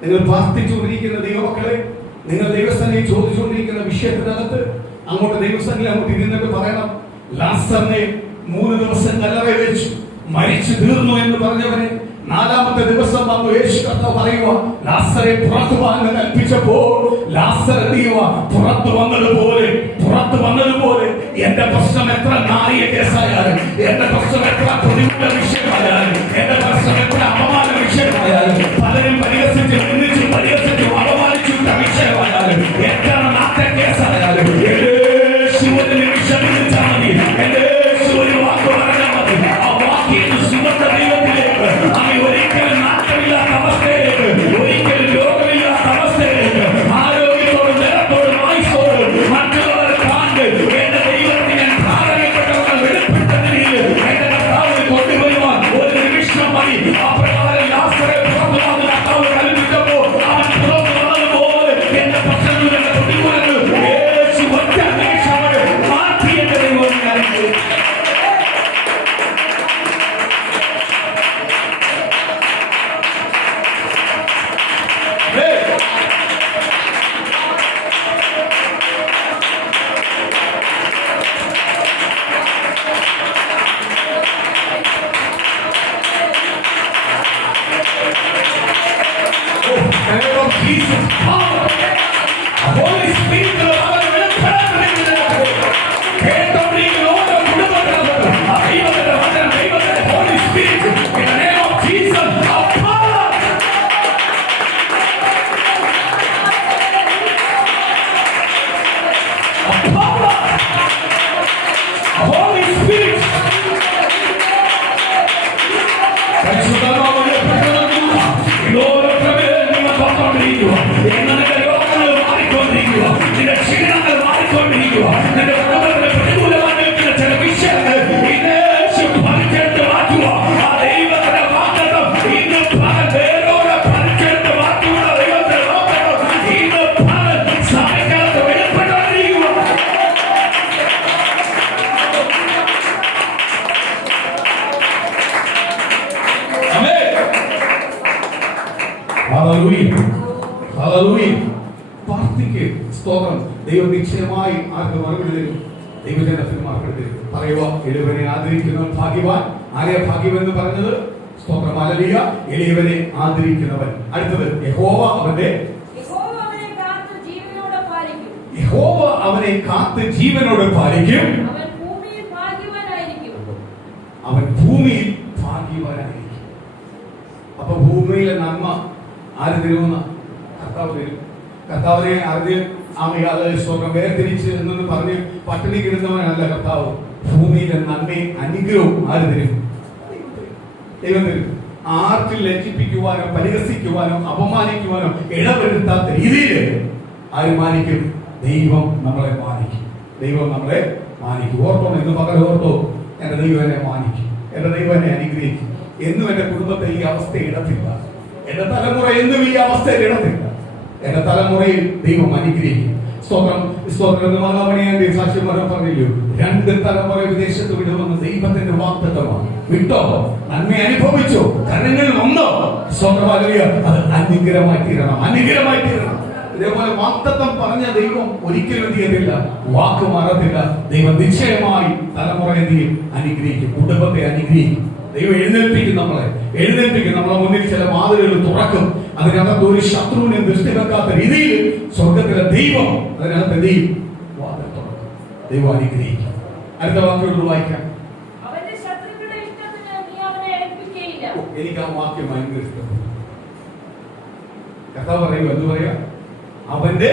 നിങ്ങൾ പ്രാർത്ഥിച്ചുകൊണ്ടിരിക്കുന്ന ദൈവമക്കളെ, നിങ്ങൾ ദൈവസ്ഥനെ ചോദിച്ചുകൊണ്ടിരിക്കുന്ന വിഷയത്തിനകത്ത് അങ്ങോട്ട് ദൈവസ്ഥനെ അങ്ങോട്ട് ഇരുന്നിട്ട് പറയണം, ലാസറിനെ 3 ദിവസം കല്ലറയിൽ വെച്ചു, മരിച്ചു തീർന്നു എന്ന് പറഞ്ഞവനെ 4ാമത്തെ ദിവസം വന്നു യേശു കർത്താവ് പറയുക, ലാസറെ പുറത്തു വന്ന് കൽപ്പിച്ചപ്പോൾ ലാസർ എന്തുക പുറത്തു വന്നതുപോലെ എന്റെ പ്രശ്നം എത്ര നാറിയ കേസായാലും, എന്റെ പ്രശ്നം എത്ര പ്രതികൂല വിഷയമായാലും, എന്റെ പ്രശ്നം എത്ര അപമാന വിഷയമായാലും, പലരും പരിഹസിച്ചു അപമാനിച്ചു വിഷയമായാലും, എത്ര നാട്ട കേസായാലും, ശിവന് വിഷമിച്ചാൽ മതി, എന്റെ ഒരു വാക്ക് പറഞ്ഞാൽ മതി. ആ വാക്കിന് സുഗന്ധ ദൈവത്തിലേക്ക് ഒരിക്കലും നാട്ടമില്ലാത്ത അവസ്ഥയിലേക്ക്, ഒരിക്കലും രോഗമില്ലാത്ത അവസ്ഥയിലേക്ക്, ആരോഗ്യത്തോടും ജലത്തോടും ആയുസോടും മറ്റുള്ളവരെ കാണ്ട് എന്റെ ദൈവത്തിന് ധാരണപ്പെട്ടവർ വെളിപ്പെട്ടതിൽ എന്റെ കർത്താവിന് കൊണ്ടുവരുവാൻ ഒരു നിമിഷം മതി. അപ്രകാരം ലാസറെ പുറത്തു വന്ന് കർത്താവ് കൽപ്പിച്ചപ്പോൾ അവൻ പുറത്തു വന്നതുപോലെ എന്റെ പ്രശ്നങ്ങളുടെ പ്രതികൂലങ്ങൾ യേശു ഒറ്റ നിമിഷം മാറ്റി എന്റെ ദൈവം. Jesus, power, Holy Spirit, Holy Spirit, in the name of Jesus, our power. Holy Spirit. നിന്റെ രോഗങ്ങൾ മാറിക്കൊണ്ടിരിക്കുക, നിന്റെ ക്ഷീണങ്ങൾ മാറിക്കൊണ്ടിരിക്കുക, നിന്റെ കുടുംബത്തിന് പ്രതികൂലമായി നിൽക്കുന്ന ചില വിഷയങ്ങൾ പറിച്ചെടുത്ത് മാറ്റുക. ആ ദൈവത്തിന്റെ വാഗ്ദത്തം ഇന്ന് പകൽ വേരോടെ പറിച്ചെടുത്ത് മാറ്റുക. ദൈവത്തിന്റെ വാഗ്ദത്തം ഇന്ന് പകൽ സഭയ്ക്കകത്ത് വെളിപ്പെട്ടുകൊണ്ടിരിക്കുക. പ്രാർത്ഥിക്ക്. സ്തോത്രം. ദൈവം നിശ്ചയമായി ആർക്ക് മറുപടി തരും? ദൈവജനത്തിന് മറുപടി തരും. പറയുക, എളിയവനെ ആദരിക്കുന്നവൻ ഭാഗ്യവാൻ. ആരെയാ ഭാഗ്യം എന്ന് പറഞ്ഞത്? സ്തോത്രം. ഹല്ലേലൂയ. എളിയവനെ ആദരിക്കുന്നവൻ. അടുത്തത്, യഹോവ അവനെ കാത്ത് ജീവനോടെ പാലിക്കും. അവൻ ഭൂമിയിൽ ഭാഗ്യവാനായിരിക്കും. അപ്പൊ ഭൂമിയിലെ നന്മ ആര് തരുമെന്ന? കർത്താവ് തരും. കർത്താവിനെ ആദ്യം സ്വർഗം വേർതിരിച്ച് എന്ന് പറഞ്ഞ് പട്ടിണി കിടന്നവനല്ല കർത്താവ്. ഭൂമിയിലെ നന്മയും അനുഗ്രഹവും ആര് തരും? ദൈവം തരും. ആർക്കും ലജ്ജിപ്പിക്കുവാനോ പരിഹസിക്കുവാനോ അപമാനിക്കുവാനോ ഇടവരുത്താത്ത രീതിയിൽ ആര് മാനിക്കും? ദൈവം നമ്മളെ മാനിക്കും. ദൈവം നമ്മളെ മാനിക്കും. ഓർത്തോണം, ഇന്ന് പകൽ ഓർത്തോ, എന്റെ ദൈവം എന്നെ മാനിക്കും, എന്റെ ദൈവം എന്നെ അനുഗ്രഹിക്കും. എന്നും എന്റെ കുടുംബത്തെ ഈ അവസ്ഥ ഇടത്തില്ല. എന്റെ തലമുറ എന്നും ഈ അവസ്ഥയിൽ ഇടത്തില്ല. എന്റെ തലമുറയിൽ ദൈവം അനുഗ്രഹിക്കും. സ്തോത്രം, സ്തോത്രം. മഹാമണിയാന്റെ സാക്ഷ്യന്മാരെ പറഞ്ഞില്ലയോ, 2 തലമുറ വിദേശത്ത് വിടുമെന്ന് ദൈവത്തിന്റെ വാഗ്ദത്തമാണ്. വിട്ടോ? നന്മ അനുഭവിച്ചോ? കരങ്ങൾ വന്നോ? സ്തോത്രം, അത് അനുഗ്രഹമായി തീരണം, അനുഗ്രഹമായി തീരണം. ഇതേപോലെ വാഗ്ദത്തം പറഞ്ഞ ദൈവം ഒരിക്കലും എന്ത് ചെയ്യത്തില്ല, വാക്ക് മാറത്തില്ല. ദൈവം നിശ്ചയമായി തലമുറയെ അനുഗ്രഹിക്കും, കുടുംബത്തെ അനുഗ്രഹിക്കും. ദൈവം എഴുന്നേൽപ്പിക്കും, നമ്മളെ എഴുന്നേൽപ്പിക്കും. നമ്മളെ മുന്നിൽ ചില വാതിലുകൾ തുറക്കും. അതിനകത്ത് ഒരു ശത്രുവിനെ ദൃഷ്ടി വെക്കാത്ത രീതിയിൽ സ്വർഗത്തിലെ ദൈവം അതിനകത്ത് ദൈവം വാതിൽ തുറക്കും. ദൈവം അനുഗ്രഹിക്കും. അടുത്ത വാക്കുകൾ വായിക്കാം. എനിക്ക് ആ വാക്യം ഭയങ്കര ഇഷ്ടപ്പെട്ടു. കഥ പറയുക, എന്ത് പറയാ? അവന്റെ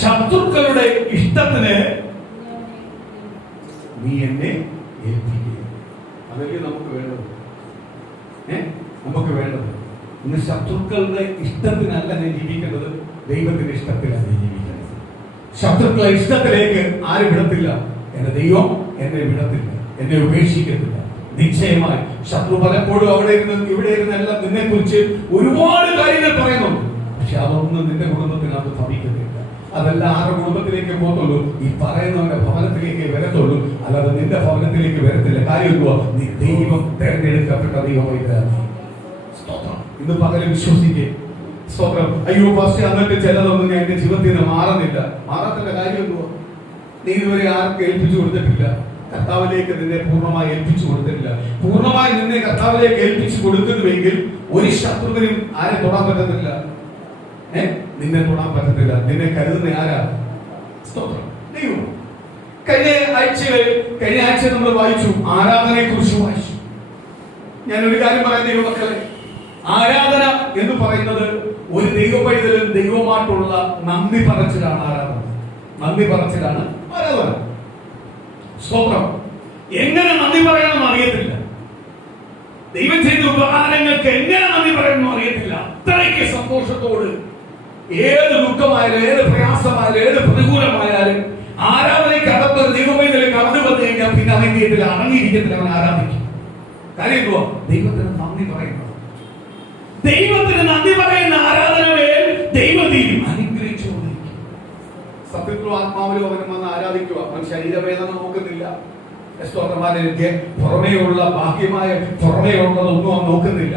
ശത്രുക്കളുടെ ഇഷ്ടത്തിന് നീ എന്നെ ഏൽപ്പിക്കുക. അതല്ലേ നമുക്ക് വേണ്ടത്. നമുക്ക് വേണ്ടത് ഇന്ന് ശത്രുക്കളുടെ ഇഷ്ടത്തിനല്ല ഞാൻ ജീവിക്കേണ്ടത്, ദൈവത്തിന്റെ ഇഷ്ടത്തിലാണ് ഞാൻ ജീവിക്കേണ്ടത്. ശത്രുക്കളുടെ ഇഷ്ടത്തിലേക്ക് ആരും വിടത്തില്ല. എന്റെ ദൈവം എന്നെ വിടത്തില്ല, എന്നെ ഉപേക്ഷിക്കത്തില്ല. നിശ്ചയമായി ശത്രു പലപ്പോഴും അവിടെ ഇരുന്ന് ഇവിടെ ഇരുന്നെല്ലാം നിന്നെ കുറിച്ച് ഒരുപാട് കാര്യങ്ങൾ പറയുന്നുണ്ട്. പക്ഷെ അതൊന്നും നിന്റെ കുടുംബത്തിനകത്ത് ഭവിക്കത്തില്ല. അതെല്ലാം ആരുടെ കുടുംബത്തിലേക്ക് പോകത്തുള്ളൂ? ഈ പറയുന്നവന്റെ ഭവനത്തിലേക്ക് വരത്തുള്ളൂ, അല്ലാതെ നിന്റെ ഭവനത്തിലേക്ക് വരത്തില്ല. കാര്യം എന്തുവാ? നീ ദൈവം തെരഞ്ഞെടുക്കപ്പെട്ട ദൈവമായിട്ട് സ്തോത്രം. ഇന്ന് പകരം വിശ്വസിക്കേ. സ്തോത്രം. അയ്യോ പക്ഷെ എന്നിട്ട് ചിലതൊന്നും ഞാൻ എന്റെ ജീവിതത്തിൽ നിന്ന് മാറുന്നില്ല. മാറാത്തന്റെ കാര്യം എന്തുവാ? നീ ഇതുവരെ ആർക്കും ഏൽപ്പിച്ചു കൊടുത്തിട്ടില്ല. കർത്താവിലേക്ക് നിന്നെ പൂർണ്ണമായി ഏൽപ്പിച്ചു കൊടുത്തിട്ടില്ല. പൂർണ്ണമായി നിന്നെ കർത്താവിലേക്ക് ഏൽപ്പിച്ചു കൊടുക്കുന്നുവെങ്കിൽ ഒരു ശത്രുവിനും ആരെ തൊടാൻ പറ്റത്തില്ല. നിന്നെ തൊടാൻ പറ്റത്തില്ല. നിന്നെ കരുതുന്ന ആരാ? സ്തോത്രം, ദൈവം. കഴിഞ്ഞ ആഴ്ച നമ്മൾ വായിച്ചു, ആരാധനയെ കുറിച്ച് വായിച്ചു. ഞാൻ ഒരു കാര്യം പറയാം ദൈവമക്കളെ, ആരാധന എന്ന് പറയുന്നത് ഒരു ദൈവപൈതലും ദൈവമായിട്ടുള്ള നന്ദി പറച്ചിലാണ് ആരാധന. നന്ദി പറച്ചിലാണ് ആരാധന. സ്തോത്രം. എങ്ങനെ നന്ദി പറയണമെന്ന് അറിയത്തില്ല. ദൈവം ചെയ്ത ഉപകാരങ്ങൾക്ക് എങ്ങനെ നന്ദി പറയണമെന്ന് അറിയത്തില്ല. അത്രയ്ക്ക് സന്തോഷത്തോട് ഏത് ദുഃഖമായാലും ഏത് പ്രയാസമായാലും ഏത് പ്രതികൂലമായാലും ആരാധനയ്ക്ക് അകത്തൊരു ദൈവപൈതൽ കടന്നു വന്നു കഴിഞ്ഞാൽ പിന്നെ അവൻ ചെയ്തില്ല, അടങ്ങിയിരിക്കത്തില്ല, അവൻ ആരാധിക്കും. കാര്യം എന്തുവാ? ദൈവത്തിന് നന്ദി പറയുന്നത്. ദൈവത്തിന് നന്ദി പറയുന്ന ആരാധനയെ ദൈവം അനുഗ്രഹിച്ചുകൊണ്ടിരിക്കും. സത്യത്തിലും ആത്മാവിലും അവനും വന്ന് ആരാധിക്കുക. അവൻ ശരീരവേദന നോക്കുന്നില്ല. പുറമേയുള്ള ബാഹ്യമായ പുറമേയുള്ളതൊന്നും അവൻ നോക്കുന്നില്ല.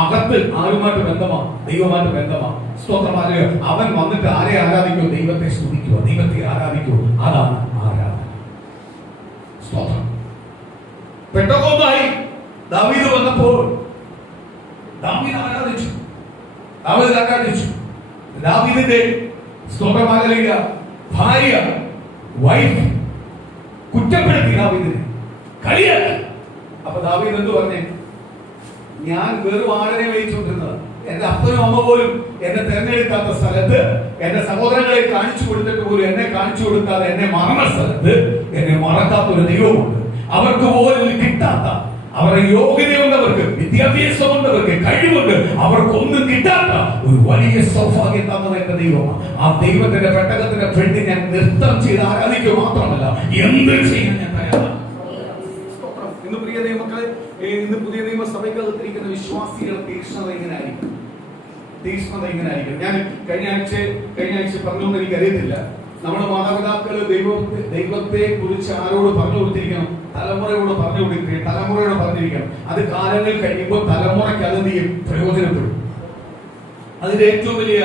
അകത്ത് ആരുമായിട്ട് ബന്ധമാണ്? ദൈവമായിട്ട് ബന്ധമാണ്. സ്തോത്രമാര് അവൻ വന്നിട്ട് ആരെ ആരാധിക്കുമോ? ദൈവത്തെ സ്തുതിക്കുക, ദൈവത്തെ ആരാധിക്കുമോ. അതാണ് ആരാധന. സ്തോത്രം. പെട്ടകോമായി ദാവീദ് വന്നപ്പോൾ ദാവീദ് ആരാധിച്ചു. ദാവീദിന്റെ സ്തോത്രമാകലിക ഭാര്യ വൈഫ് കുറ്റപ്പെടുത്തി ദാവീദിനെ, കളിയാക്കി. അപ്പൊ ദാവീദ് എന്ത് പറഞ്ഞേ? ഞാൻ വെറും ആടിനെ മേയിച്ചുകൊണ്ടിരുന്നത്, എന്റെ അപ്പനും അമ്മ പോലും എന്നെ തെരഞ്ഞെടുക്കാത്ത സ്ഥലത്ത്, എന്റെ സഹോദരങ്ങളെ കാണിച്ചു കൊടുത്തിട്ട് പോലും എന്നെ കാണിച്ചു കൊടുക്കാതെ എന്നെ മറന്ന സ്ഥലത്ത് എന്നെ മറക്കാത്ത ഒരു ദൈവമുണ്ട്. അവർക്ക് പോലും കിട്ടാത്ത, അവരുടെ യോഗ്യതയുള്ളവർക്ക്, വിദ്യാഭ്യാസമുള്ളവർക്ക്, കഴിവുണ്ട്, അവർക്കൊന്നും കിട്ടാത്ത ഒരു വലിയ സൗഭാഗ്യം തന്നത് എന്റെ ദൈവമാണ്. ആ ദൈവത്തിന്റെ പെട്ടകത്തിന്റെ ഫ്രണ്ട് ഞാൻ നൃത്തം ചെയ്ത് ആരാധിക്കുക മാത്രമല്ല, എന്ത് ചെയ്യാൻ ഞാൻ തയ്യാറാണ്. ഇന്ന് പ്രിയ ദൈവമക്കളെ, ഇന്ന് പുതിയ നിയമസഭയ്ക്കകത്തിരിക്കുന്ന വിശ്വാസികളുടെ തീക്ഷ്ണത ഇങ്ങനായിരിക്കും. ഞാൻ കഴിഞ്ഞ ആഴ്ച പറഞ്ഞൊന്നും എനിക്കറിയത്തില്ല. നമ്മുടെ മാതാപിതാക്കള് ദൈവത്തെ കുറിച്ച് ആരോട് പറഞ്ഞു കൊടുത്തിരിക്കണം? തലമുറയോട് പറഞ്ഞു കൊടുത്തിരിക്കണം, തലമുറയോട് പറഞ്ഞിരിക്കണം. അത് കാലങ്ങൾ കഴിയുമ്പോൾ തലമുറയ്ക്ക് അത് പ്രയോജനപ്പെടും. അതിന്റെ ഏറ്റവും വലിയ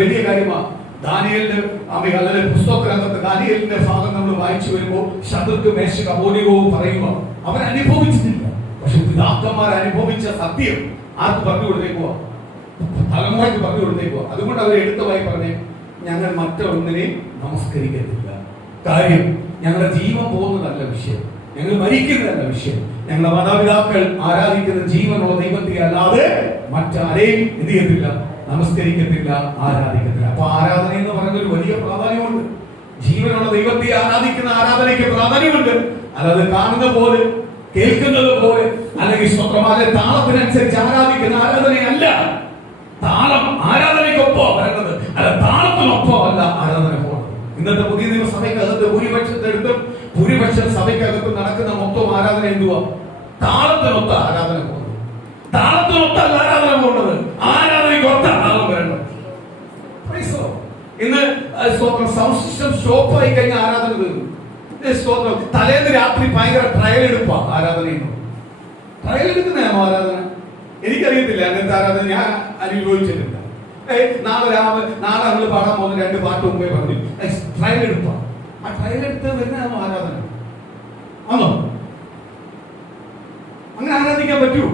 വലിയ കാര്യമാണ് ദാനിയേലിന്റെ പുസ്തകത്തിനകത്ത് ദാനിയേലിന്റെ ഭാഗം നമ്മൾ വായിച്ചു വരുമ്പോൾ ശത്രുക്ക് മേശക അമോനികവും പറയുമ്പോൾ അവൻ അനുഭവിച്ചിട്ടില്ല. പക്ഷെ പിതാക്കന്മാർ അനുഭവിച്ച സത്യം ആർക്ക് പറഞ്ഞു കൊടുത്തേക്കുവാ? തലമുറയ്ക്ക് പറഞ്ഞു കൊടുത്തേക്കുവാ. അതുകൊണ്ട് അവർ എടുത്തതായി പറഞ്ഞേ, ഞങ്ങൾ മറ്റൊന്നിനെ നമസ്കരിക്കത്തില്ല. കാര്യം ഞങ്ങളുടെ ജീവൻ പോകുന്നതല്ല വിഷയം, ഞങ്ങൾ മരിക്കുന്നതല്ല വിഷയം. ഞങ്ങളുടെ മാതാപിതാക്കൾ ആരാധിക്കുന്ന ജീവനുള്ള ദൈവത്തെ അല്ലാതെ മറ്റാരെയും എന്ത് ചെയ്യത്തില്ല, നമസ്കരിക്കത്തില്ല, ആരാധിക്കത്തില്ല. അപ്പൊ ആരാധന എന്ന് പറയുന്ന ഒരു വലിയ പ്രാധാന്യമുണ്ട്. ജീവനുള്ള ദൈവത്തെ ആരാധിക്കുന്ന ആരാധനയ്ക്ക് പ്രാധാന്യമുണ്ട്. അല്ലാതെ കാണുന്ന പോലെ, കേൾക്കുന്നത് പോലെ, അല്ലെങ്കിൽ സ്തോത്രമാരെ താളത്തിനനുസരിച്ച് ആരാധിക്കുന്ന ആരാധനയല്ല. താളം ആരാധനയ്ക്കൊപ്പം വരേണ്ടത്, അല്ല താളത്തിനൊപ്പം അല്ല ആരാധന പോകുന്നത്. ഇന്നത്തെ പുതിയ നിയമസഭയ്ക്കകത്ത് ഭൂരിപക്ഷം സഭയ്ക്കകത്ത് നടക്കുന്ന മൊത്തം ആരാധന എന്തുവാ? താളത്തിനൊത്ത ആരാധന പോകുന്നത്. താളത്തിനൊത്തല്ല ആരാധന പോകുന്നത്, ആരാധനയ്ക്കൊത്ത താളം വരേണ്ടത്. ഇന്ന് സ്തോത്രം സൗണ്ട് സിസ്റ്റം സ്റ്റോപ്പായി കഴിഞ്ഞ ആരാധന തീർന്നു. സ്തോത്രം തലേന്ന് രാത്രി ഭയങ്കര ട്രയൽ എടുപ്പാ ആരാധന. ട്രയൽ എടുക്കുന്നതാണോ ആരാധന? എനിക്കറിയത്തില്ല അങ്ങനത്തെ ആരാധന, ഞാൻ അനുഭവിച്ചിട്ടില്ല. നാളെ നമ്മൾ പാടാൻ പോകുന്ന 2 പാട്ട് മുമ്പേ പറഞ്ഞു ട്രയൽ എടുപ്പാ. ആ ട്രയൽ എടുത്ത് വരുന്നതാണോ ആരാധന? ആണോ? അങ്ങനെ ആരാധിക്കാൻ പറ്റൂ?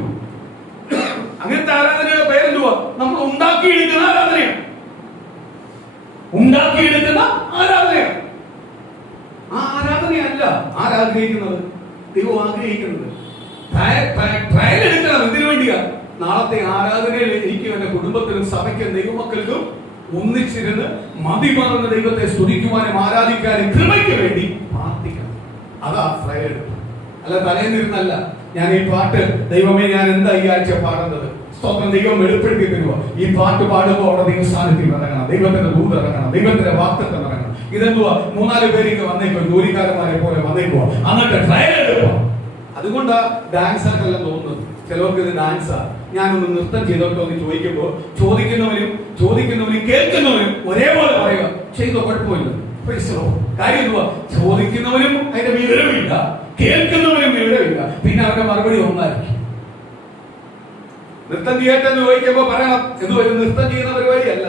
അങ്ങനത്തെ ആരാധനയുടെ പേരെന്തുവാ? നമ്മൾ ഉണ്ടാക്കിയെടുക്കുന്ന ആരാധനയാണ്. ഉണ്ടാക്കിയെടുക്കുന്ന ആരാധനയാണ്. ആ ആരാധനയല്ല ആരാഗ്രഹിക്കുന്നത്, ദൈവം ആഗ്രഹിക്കുന്നത്. ട്രയൽ എടുക്കണം. എന്തിനു വേണ്ടിയാ? നാളത്തെ ആരാധനയിൽ എനിക്കും എന്റെ കുടുംബത്തിനും സഭയ്ക്കും ദൈവമക്കൾക്കും ഒന്നിച്ചിരുന്ന് മതിമറന്ന ദൈവത്തെ സ്തുതിക്കുവാനും ആരാധിക്കാനും കൃപയ്ക്ക് വേണ്ടി പ്രാർത്ഥിക്കണം. അതാ ട്രയൽ എടുപ്പ്. അല്ല തലേന്നിരുന്നല്ല ഞാൻ ഈ പാട്ട് ദൈവമേ ഞാൻ എന്താ ഈ ആഴ്ച പാടുന്നത്, സ്തോത്രം ദൈവം വെളിപ്പെടുത്തി തരുക. ഈ പാട്ട് പാടുമ്പോൾ അവിടെ ദൈവസ്ഥാനത്തിൽ ഇറങ്ങണം, ദൈവത്തിന്റെ ദൂത് ഇറങ്ങണം, ദൈവത്തിന്റെ വാക്തത്വം ഇറങ്ങണം. ഇതെന്തുവാ? 3-4 പേർക്ക് വന്നേക്കോ, ജോലിക്കാരന്മാരെ പോലെ വന്നേക്കുവാ, എന്നിട്ട് ട്രയൽ എടുക്കുക. അതുകൊണ്ടാ ഡാൻസ് ആയിട്ടെല്ലാം തോന്നുന്നത്. ചിലർക്ക് ഇത് ഡാൻസാ. ഞാനൊന്ന് നൃത്തം ചെയ്തോട്ടോ എന്ന് ചോദിക്കുമ്പോൾ ചോദിക്കുന്നവനും കേൾക്കുന്നവനും ഒരേപോലെ പറയുക, ചെയ്തോ കുഴപ്പമില്ല. കാര്യം എന്തുവാ? ചോദിക്കുന്നവനും അതിന്റെ വിവരമില്ല, കേൾക്കുന്നവനും വിവരമില്ല. പിന്നെ അവരുടെ മറുപടി ഒന്നായിരിക്കും. നൃത്തം ചെയ്യട്ടെന്ന് ചോദിക്കുമ്പോ പറയണം, എന്തുവാ? നൃത്തം ചെയ്യുന്ന പരിപാടിയല്ല,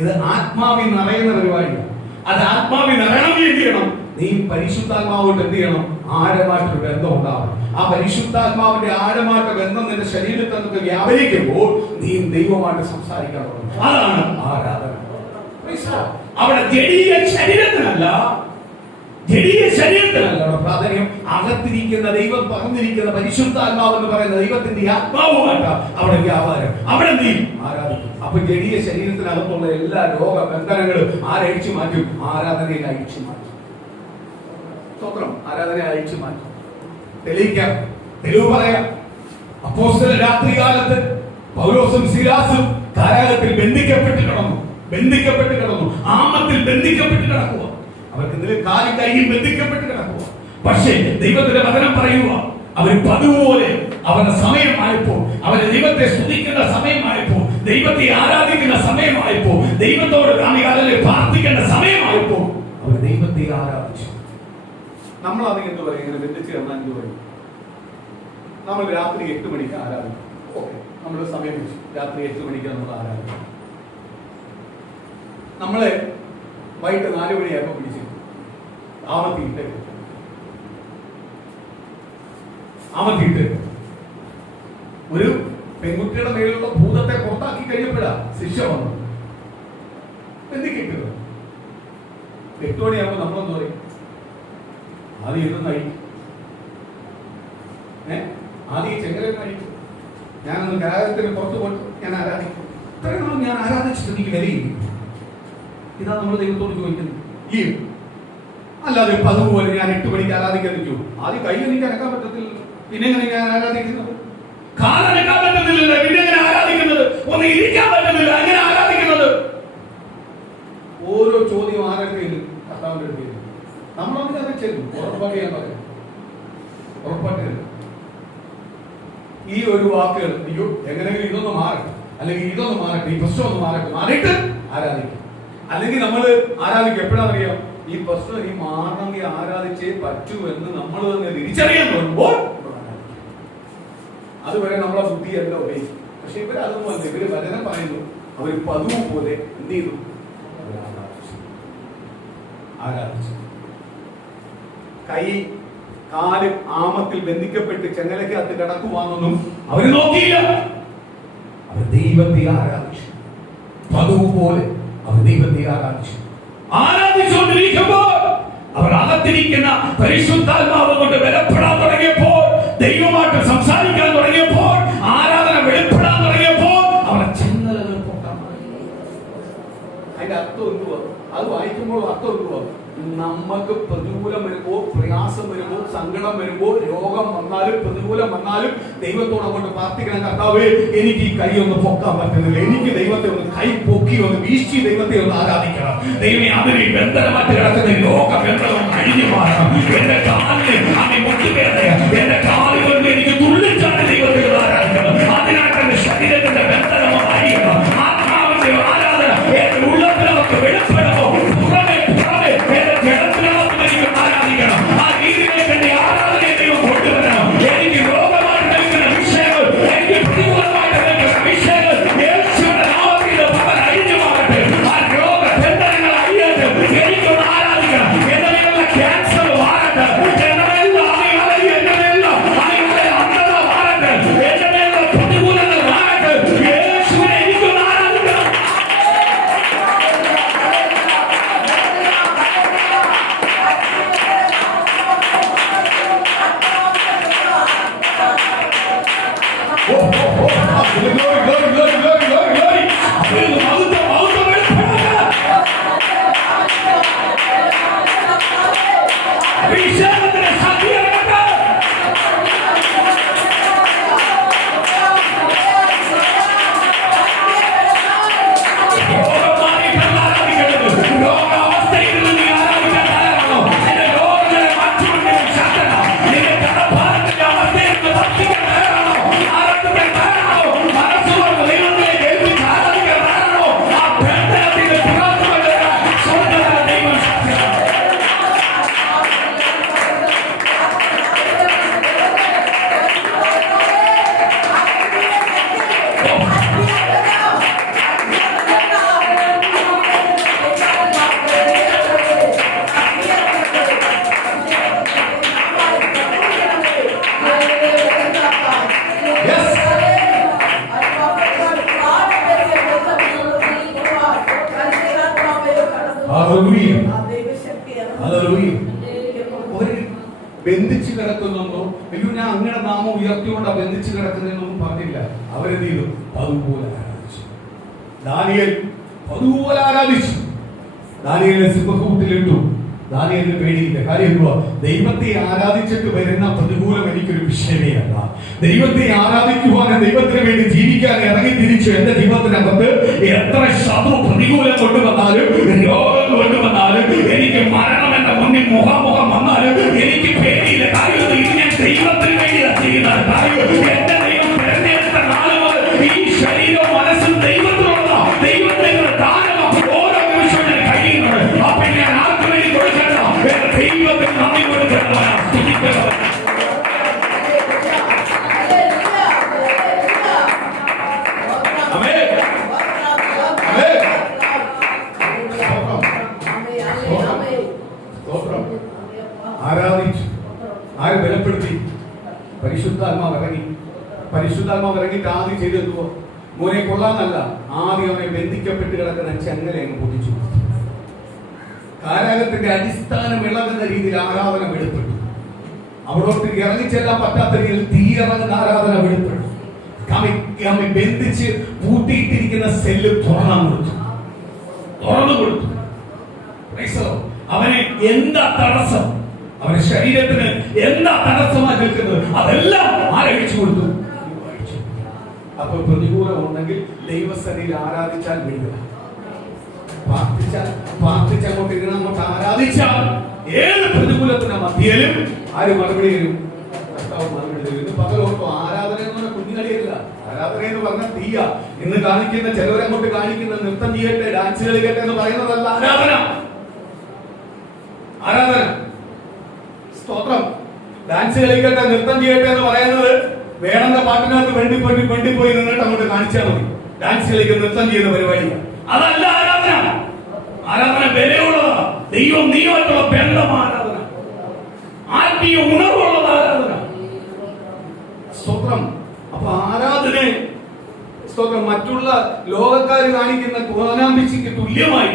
ഇത് ആത്മാവിൽ നിറയുന്ന പരിപാടിയാണ്. അത് ആത്മാവിൽ നിറയണമെങ്കിൽ എന്ത് ചെയ്യണം? നീ പരിശുദ്ധാത്മാവോട്ട് എന്ത് ചെയ്യണം? ആഴമായിട്ടൊരു ബന്ധം ഉണ്ടാവണം. ആ പരിശുദ്ധാത്മാവിന്റെ ആഴമായിട്ട് ബന്ധം നിന്റെ ശരീരത്തിൽ നിന്ന് വ്യാപരിക്കുമ്പോൾ നീ ദൈവമായിട്ട് സംസാരിക്കാൻ തുടങ്ങും. അതാണ് ആരാധന. അവിടെ ജഡീയ ശരീരത്തിനല്ല അവിടെ പ്രാധാന്യം. അകത്തിരിക്കുന്ന ദൈവം പറഞ്ഞിരിക്കുന്ന പരിശുദ്ധാത്മാവ് എന്ന് പറയുന്ന ദൈവത്തിന്റെ ആത്മാവുമായിട്ടാ അവിടെ വ്യാപാരം. അവിടെ നീ ആരാധിക്കും. അപ്പൊ ജഡീയ ശരീരത്തിനകത്തുള്ള എല്ലാ രോഗബന്ധനങ്ങളും ആരഴിച്ചു മാറ്റും? ആരാധനയിൽ അഴിച്ചു മാറ്റും. സ്തോത്രം. ആരാധനയെ അഴിച്ചു മാറ്റും. തെളിവ് പറയാം. അപ്പോസ്തലർ രാത്രികാലത്ത് പൗലോസും ശീലാസും കാരാഗൃഹത്തിൽ ബന്ധിക്കപ്പെട്ട് കിടന്നു. ആമത്തിൽ ബന്ധിക്കപ്പെട്ട് കിടക്കുക. അവർക്ക് ഇന്നലെ കാലും കൈയും ബന്ധിക്കപ്പെട്ട് കിടക്കുക. പക്ഷേ ദൈവത്തിന്റെ വചനം പറയുക, അവർ പതുപോലെ അവരുടെ സമയമായപ്പോ, അവരെ ദൈവത്തെ സ്തുതിക്കുന്ന സമയമായപ്പോ, ദൈവത്തെ ആരാധിക്കുന്ന സമയമായപ്പോ, ദൈവത്തോട് പ്രാർത്ഥിക്കേണ്ട സമയമായപ്പോ അവർ ദൈവത്തെ ആരാധിച്ചു. നമ്മളത് എന്ത് പറയും? ഇങ്ങനെ ബന്ധിച്ച് കിടന്നാൽ എന്ത് പറയും? നമ്മൾ രാത്രി 8 മണിക്ക് ആരാധിക്കും. ഓക്കെ, നമ്മൾ സമയം വെച്ചു രാത്രി 8 മണിക്ക് നമ്മൾ ആരാധിക്കും. നമ്മളെ വൈകിട്ട് 4 മണിയായപ്പോ പിടിച്ചു ആമത്തിയിട്ട് ഒരു പെൺകുട്ടിയുടെ മേലുള്ള ഭൂതത്തെ പുറത്താക്കി കഴിഞ്ഞപ്പോഴാ ശിക്ഷ വന്നു. എന്തിക്കിട്ടത് 8 മണിയാകുമ്പോ നമ്മളെന്ന് പറയും ആദ്യം ഇതൊന്നും അഴിക്കും. ആദ്യം ചെങ്കലൊക്കെ അഴിക്കും. ഞാനൊന്ന് കാലത്തിന് പുറത്തു പോയിട്ട് ഞാൻ ആരാധിക്കും. ഇത്രയും നാൾ ഞാൻ ആരാധിച്ചിട്ട് എനിക്ക് വിലയില്ല. ഇതാ നമ്മൾ ദൈവത്തോട് ചോദിക്കുന്നത്. ഈ അല്ലാതെ അതുപോലെ ഞാൻ 8 മണിക്ക് ആരാധിക്കാൻ നിൽക്കൂ. ആദ്യം കൈ എനിക്ക് അനക്കാൻ പറ്റത്തില്ല, പിന്നെ എങ്ങനെ ഞാൻ ആരാധിക്കുന്നത്? കാലനക്കാൻ പറ്റുന്നില്ല, പിന്നെ എങ്ങനെ ആരാധിക്കുന്നത്? ഒന്ന് ഇരിക്കാൻ പറ്റുന്നില്ല, എങ്ങനെ ആരാധിക്കുന്നത്? ഓരോ ചോദ്യം ആരൊക്കെ കർത്താവിന്റെ അടുത്ത് നമ്മളൊക്കെ ചെയ്തു. ഉറപ്പായിട്ട് ഞാൻ പറയാം, ഉറപ്പായിട്ട് ഈ ഒരു വാക്കുകൾ അയ്യോ എങ്ങനെയെങ്കിലും ഇതൊന്ന് മാറട്ടെ, അല്ലെങ്കിൽ ഇതൊന്ന് മാറട്ടെ, ഈ പ്രശ്നം ഒന്ന് മാറിയിട്ട് ആരാധിക്കും. അല്ലെങ്കിൽ നമ്മൾ ആരാധിക്കും എപ്പോഴാണെന്നറിയാം? ഈ പ്രശ്നം ഈ മാറണമെങ്കിൽ ആരാധിച്ചേ പറ്റൂ എന്ന് നമ്മൾ തന്നെ തിരിച്ചറിയാൻ തുടങ്ങുമ്പോൾ അതുവരെ നമ്മളെ ബുദ്ധിയല്ല ഉപയോഗിക്കും. പക്ഷെ ഇവരതൊന്നും അല്ല. ഇവര് വചനം പറയുന്നു, അവർ പതിവ് പോലെ എന്ത് ചെയ്തു? ആരാധിച്ചു. കൈ കാല് ആമത്തിൽ ബന്ധിക്കപ്പെട്ട് ചെങ്ങലക്കകത്ത് കിടക്കുവാന്നൊന്നും അവര് നോക്കിയില്ല. അവർ ദൈവത്തെ ആരാധിച്ചു. പതിവ് പോലെ അവർ ദൈവത്തെ ആരാധിച്ചു. ആരാധിച്ചുകൊണ്ടിരിക്കുമ്പോൾ അവർ അകത്തിരിക്കുന്ന പരിശുദ്ധാത്മാവ് കൊണ്ട് ബലപ്പെടാൻ തുടങ്ങിയപ്പോൾ, ദൈവമായിട്ട് സംസാരിക്കാൻ തുടങ്ങിയപ്പോൾ, ആരാധന വെളിപ്പെടാൻ തുടങ്ങിയപ്പോൾ അവരുടെ ചെങ്ങലകൾ പൊട്ടാൻ തുടങ്ങി. അതിന്റെ അർത്ഥം എന്തുവാ? അത് വായിക്കുമ്പോൾ അർത്ഥം എന്തുവാ? നമുക്ക് പ്രതികൂലം വരുമ്പോൾ, പ്രയാസം വരുമ്പോൾ, സങ്കടം വരുമ്പോൾ, രോഗം വന്നാൽ വന്നാലും പ്രതികൂലം വന്നാലും ദൈവത്തോട് അങ്ങോട്ട് പ്രാർത്ഥിക്കണം. കർത്താവേ, എനിക്ക് ഈ കൈ ഒന്ന് പൊക്കാൻ പറ്റുന്നില്ല, എനിക്ക് ദൈവത്തെ ഒന്ന് കൈ പൊക്കി ഒന്ന് വീശി ദൈവത്തെ ഒന്ന് ആരാധിക്കണം. ദൈവമേ, അതിന് ബന്ധനമായിട്ട് കിടക്കുന്ന ലോക ബന്ധനം കഴിഞ്ഞു മാറണം. എന്റെ കാലിന് അമ്മ മുട്ടുവേദന, എന്റെ കാലുകൊണ്ട് എനിക്ക് തുള്ളിച്ചാണ് ദൈവത്തെ ആരാധിക്കണം. അതിനായിട്ട് എന്റെ ശരീരത്തിന്റെ ബന്ധനം അറിയണം. ആത്മാവിന്റെ ആരാധന എന്റെ ഉള്ളത്തിനകത്ത് വെളിപ്പെടണോ, പുറമെ പുറമെ എന്റെ ജഡത്തിനകത്ത് എനിക്ക് ആരാധിക്കണം. ആ രീതിയിലേക്ക് എന്റെ ആരാധനയെ ദൈവം കൊണ്ടുവരണം. എനിക്ക് രോഗമായിട്ട് നിൽക്കുന്ന വിഷയങ്ങൾ, എനിക്ക് പ്രതികൂലമായിട്ട് നിൽക്കുന്ന വിഷയങ്ങൾ യേശുവിന്റെ നാമത്തിൽ പകൽ അഴിഞ്ഞു മാറട്ടെ. ആ രോഗ ബന്ധനങ്ങൾ അഴിയട്ടെ. എനിക്കൊന്ന് ആരാധിക്കണം. എന്റെ മേലുള്ള ക്യാൻസർ മാറട്ടെ. എന്റെ മേലുള്ള എന്റെ മേലുള്ള അന്ധത മാറട്ടെ. എന്റെ മേലുള്ള പ്രതികൂലങ്ങൾ മാറട്ടെ. യേശുവിനെ എനിക്കൊന്ന് ആരാധിക്കണം. Glory, glory, glory, glory, glory, glory. അഭിഷേകത്തിന്റെ ശക്തി ഇറങ്ങട്ടെ. രോഗമായിട്ടല്ല ആരാധിക്കേണ്ടത്. രോഗാവസ്ഥയിൽ നിന്ന് നീ ആരാധിക്കാൻ തയ്യാറാണോ? നിന്റെ രോഗങ്ങളെ മാറ്റിക്കൊണ്ടേ ശക്തന. നിന്റെ കടഭാരത്തിന്റെ അവസ്ഥയിൽ നിന്ന് ഭക്തിക്കാൻ തയ്യാറാണോ? ആരാധിക്കാൻ തയ്യാറാണോ? മനസ്സുകൊണ്ട് ദൈവത്തിലേക്ക് ഏൽപ്പിച്ച് ആരാധിക്കാൻ തയ്യാറാണോ? ആ ബന്ധനത്തിന്റെ പുറത്തുകൊണ്ട് സ്വർഗ്ഗത്തിലെ ദൈവം ശക്തനാണ്. Hallelujah. Hallelujah. ബന്ധിച്ചു കിടക്കുന്നുണ്ടോ? അയ്യോ, ഞാൻ അങ്ങനെ നാമം ഉയർത്തിക്കൊണ്ടാ ബന്ധിച്ചു കിടക്കുന്നതെന്നൊന്നും പറഞ്ഞില്ല. അവരെന്ത് ചെയ്തു? അതുപോലെ ആരാധിച്ചു. ദാനിയേൽ അതുപോലെ ആരാധിച്ചു. ദാനിയേലിനെ സിംഹകൂട്ടിലിട്ടു. ദാനിയേലിന് പേടിയില്ല. കാര്യം എന്തുവാ? ദൈവത്തെ ആരാധിച്ചിട്ട് വരുന്ന പ്രതികൂലം എനിക്കൊരു വിഷയമേ അല്ല. ദൈവത്തെ ആരാധിക്കുവാനും ദൈവത്തിന് വേണ്ടി ജീവിക്കാൻ ഇറങ്ങി തിരിച്ചു എന്റെ ജീവിതത്തിനകത്ത് എത്ര ശത്രു പ്രതികൂലം കൊണ്ടുവന്നാലും രോഗം കൊണ്ടുവന്നാലും എനിക്ക് മരണം എന്റെ മുന്നിൽ മുഖാമുഖം വന്നാലും എനിക്ക് പേടിയില്ല. കാര്യം ഇത് ഞാൻ ദൈവത്തിന് വേണ്ടിയാണ് ചെയ്യുന്നത്. കാര്യം എന്റെ ദൈവം തിരഞ്ഞെടുത്ത നാളെ മുതൽ ഈ ശരീരവും മനസ്സും ദൈവത്തിനുള്ളതാ. ദൈവത്തിന്റെ ദാനമാണ്. ഓരോ നിമിഷവും ഞാൻ കഴിയുന്നത്. അപ്പൊ ഞാൻ ആർക്കു വേണ്ടി കൊടുക്കണം? ദൈവത്തിന് നന്ദി കൊടുക്കണം. സ്തുതിക്കണം. ആരാധിച്ചു. ആര് ബലപ്പെടുത്തി? പരിശുദ്ധാത്മാവ് ഇറങ്ങി. പരിശുദ്ധാത്മാവ് ഇറങ്ങിയിട്ട് ആദ്യം ചെയ്തെത്തുവോ? മോനെ കൊള്ളാന്നല്ല, ആദ്യം അവനെ ബന്ധിക്കപ്പെട്ട് കിടക്കുന്ന ചങ്ങല അങ്ങ് പൊട്ടിച്ചു. കാരാഗത്തിന്റെ അടിസ്ഥാനം ഇളകുന്ന രീതിയിൽ ആരാധന വെളിപ്പെട്ടു. അവിടോട്ട് ഇറങ്ങിച്ചെല്ലാൻ പറ്റാത്ത രീതിയിൽ തീയിറങ്ങുന്ന ആരാധന വെളിപ്പെട്ടു. ബന്ധിച്ച് പൂട്ടിയിട്ടിരിക്കുന്ന സെല്ല് തുറന്നു കൊടുത്തു. അവനെ എന്താ തടസ്സം, അവന്റെ ശരീരത്തിന് എന്താ തടസ്സമായി നിൽക്കുന്നത്, അതെല്ലാം ആരഴിച്ചു കൊടുത്തു. അപ്പൊ പ്രതികൂലം ഉണ്ടെങ്കിൽ ദൈവസന്നിധിയിൽ ആരാധിച്ചാൽ വീഴുക. പ്രാർത്ഥിച്ചങ്ങോട്ട് ഇരുന്ന് അങ്ങോട്ട് ആരാധിച്ചാൽ ഏത് പ്രതികൂലത്തിന്റെ മധ്യയിലും ആര് മറുപടി തരും? കർത്താവ് മറുപടി തരും. ഇന്ന് പകലോട്ടോ ആരാധന എന്ന് പറഞ്ഞാൽ കുഞ്ഞുകളിയല്ല. ആരാധന എന്ന് പറഞ്ഞാൽ തീയ. ഇന്ന് കാണിക്കുന്ന ചിലവരങ്ങോട്ട് കാണിക്കുന്ന നൃത്തം ചെയ്യട്ടെ, ഡാൻസ് കളിക്കട്ടെ എന്ന് പറയുന്നതല്ല ആരാധന. ആരാധന സ്തോത്രം. ഡാൻസ് കളിക്കട്ടെ, നൃത്തം ചെയ്യട്ടെ എന്ന് പറയുന്നത് വേണമെന്ന പാട്ടിനകത്ത് വെണ്ടിപ്പോയി നിന്നിട്ട് അങ്ങോട്ട് കാണിച്ചാൽ മതി. ഡാൻസ് കളിക്കുന്ന നൃത്തം ചെയ്യുന്ന പരിപാടി അതല്ല ആരാധന. ആരാധന വിലയുള്ളതാ. ദൈവം നീയുമായിട്ടുള്ള ബന്ധം ആരാധന. ആത്മീയ ഉണർവുള്ളത് ആരാധന. സ്തോത്രം. അപ്പൊ ആരാധന സ്തോത്രം മറ്റുള്ള ലോകക്കാർ കാണിക്കുന്ന കോനാമ്പിച്ചിക്ക് തുല്യമായി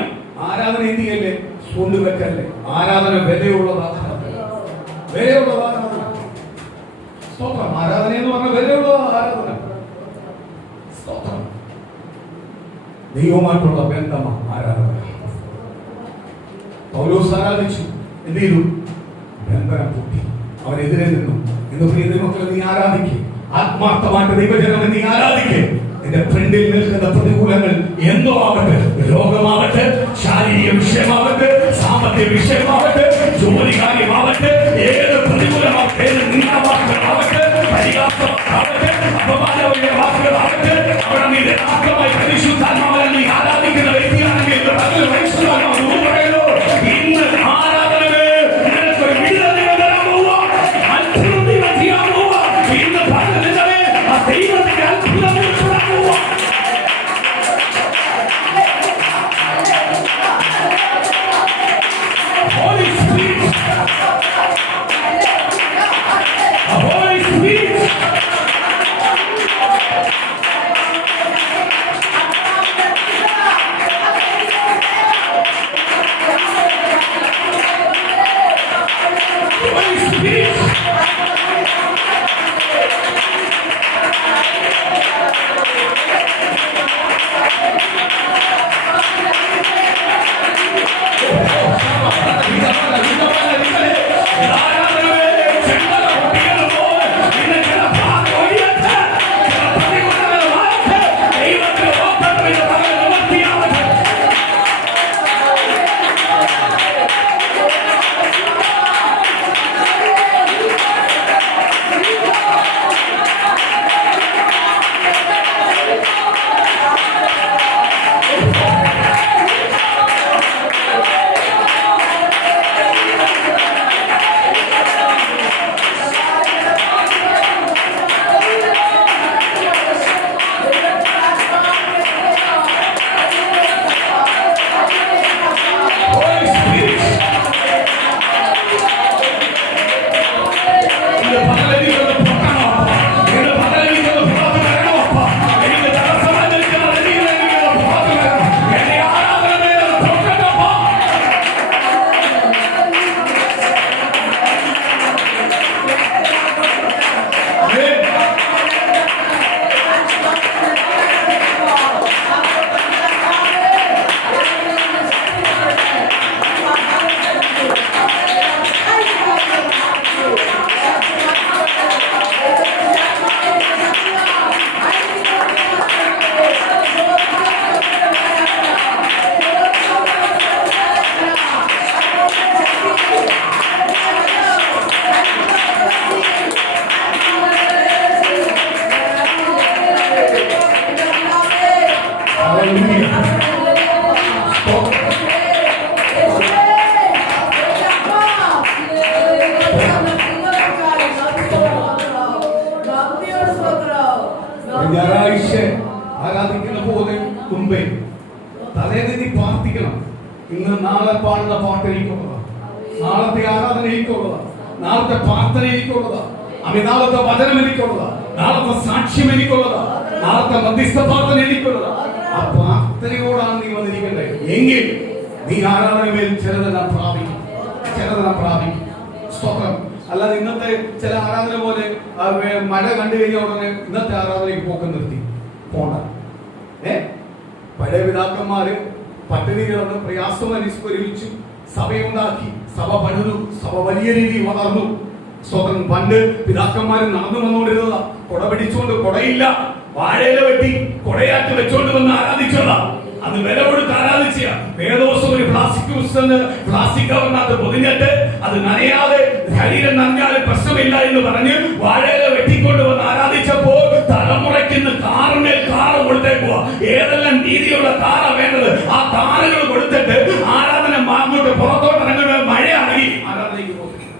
ആരാധന എന്ത് ചെയ്യല്ലേ? കൊണ്ടുവെക്കല്ലേ. ആരാധന വിലയുള്ളതാണ്. വിലയുള്ളതാണ് സ്തോത്രം. ആരാധന എന്ന് പറഞ്ഞ വിലയുള്ളതാണ് ആരാധന. സ്തോത്രം. ദൈവമായിട്ടുള്ള ബന്ധമാണ് ആരാധന. പൗലോസ് ആരാധിച്ചു. എന്ത് ചെയ്തു? ബന്ധനം പൊട്ടി. അവനെതിരെ നിന്നു. എന്ന് പ്രിയ ദൈവമക്കളെ, നീ ആരാധിക്കും. ആത്മാർത്ഥമായിട്ട് ദൈവജനമെ നീ ആരാധിക്കും. നിന്റെ ഫ്രണ്ടിൽ നിൽക്കുന്ന പ്രതികൂലങ്ങൾ എന്തോ ആവട്ടെ, രോഗമാവട്ടെ, ശാരീരിക വിഷയമാവട്ടെ, സാമ്പത്തിക വിഷയമാവട്ടെ, ജോലി കാര്യമാവട്ടെ, ഏത് പ്രതികൂലമാവട്ടെ, ഏത് നിന്ദവാക്കുകളാവട്ടെ, പരിഹാസമാവട്ടെ, അപമാനമായ വാക്കുകളാവട്ടെ, അവിടെ നീ യഥാർത്ഥമായി പരിശുദ്ധാത്മാവിനെ നീ ആരാധിക്കുന്ന വ്യക്തിയാണെങ്കിൽ ഇന്ന് ആരാധനകൾ നിനക്കൊരു വിടുതൽ തരാൻ പോവുക, അത്ഭുതം ദൈവം ചെയ്യാൻ പോവുക. ഇന്ന് പറഞ്ഞതിനെ ആ ദൈവത്തിന്റെ അത്ഭുതം തരാൻ പോവുക. Holy Spirit, Holy Spirit, ഞായറാഴ്ച ആരാധിക്കുന്ന പോലെ മുമ്പേ തലേന്ന് പ്രാർത്ഥിക്കണം. ഇന്ന് നാളെ പാടുന്ന പാട്ട് എനിക്കുള്ളതാ, നാളത്തെ ആരാധന എനിക്കുള്ളതാ, നാളത്തെ പ്രാർത്ഥന എനിക്കുള്ളതാ, നാളത്തെ വചനം എനിക്കുള്ളതാ, നാളത്തെ സാക്ഷ്യം എനിക്കുള്ളതാ, നാളത്തെ മധ്യസ്ഥ പ്രാർത്ഥന എനിക്കുള്ളതാ. ആ പ്രാർത്ഥനയോടാണ് നീ വന്നിരിക്കണ്ടേ. എങ്കിൽ നീ ആരാധനമേൽ ചിലതെല്ലാം പ്രാപിക്കും, ചിലതെല്ലാം പ്രാപിക്കും. സ്തോത്രം. അല്ലാതെ ഇന്നത്തെ ചില ആരാധന പോലെ മഴ കണ്ടു കഴിഞ്ഞ ഉടനെ ഇന്നത്തെ ആരാധനയ്ക്ക് പോക്കം നിർത്തി പോണ്ട. പഴയ പിതാക്കന്മാര് പട്ടിണി കിടന്ന് പ്രയാസം അനുസ്മരിച്ചു സഭയുണ്ടാക്കി, സഭ പണിതു, സഭ വലിയ രീതിയിൽ വളർന്നു. സ്വതന്ത്രം. പണ്ട് പിതാക്കന്മാര് നടന്നു വന്നുകൊണ്ടിരുന്നതാ. കൊട പിടിച്ചുകൊണ്ട്, കൊടയില്ല, വാഴയില വെട്ടി കൊടയാക്കി വെച്ചോണ്ട് വന്ന് ആരാധിച്ചതാ. അന്ന് വില കൊടുത്ത് ആരാധിച്ച വേദോസം ഒരു പ്ലാസ്റ്റിക് കവറിനകത്ത് പൊതിഞ്ഞിട്ട് അത് നനയാതെ ശരീരം നനഞ്ഞാലും പ്രശ്നമില്ല എന്ന് പറഞ്ഞ് വാഴയില വെട്ടിക്കൊണ്ട് വന്ന് ആരാധിച്ചപ്പോൾ തലമുറയ്ക്ക് കാറിന്മേൽ കാറ് കൊടുത്തേക്കുക. ഏതെല്ലാം രീതിയിലുള്ള കാറ വേണ്ടത് ആ കാറുകൾ കൊടുത്തിട്ട് ആരാധന അങ്ങോട്ട് പുറത്തോട്ട് ഇറങ്ങുമ്പോൾ മഴയാണെങ്കിൽ ആരാധനയ്ക്ക് പോകില്ല.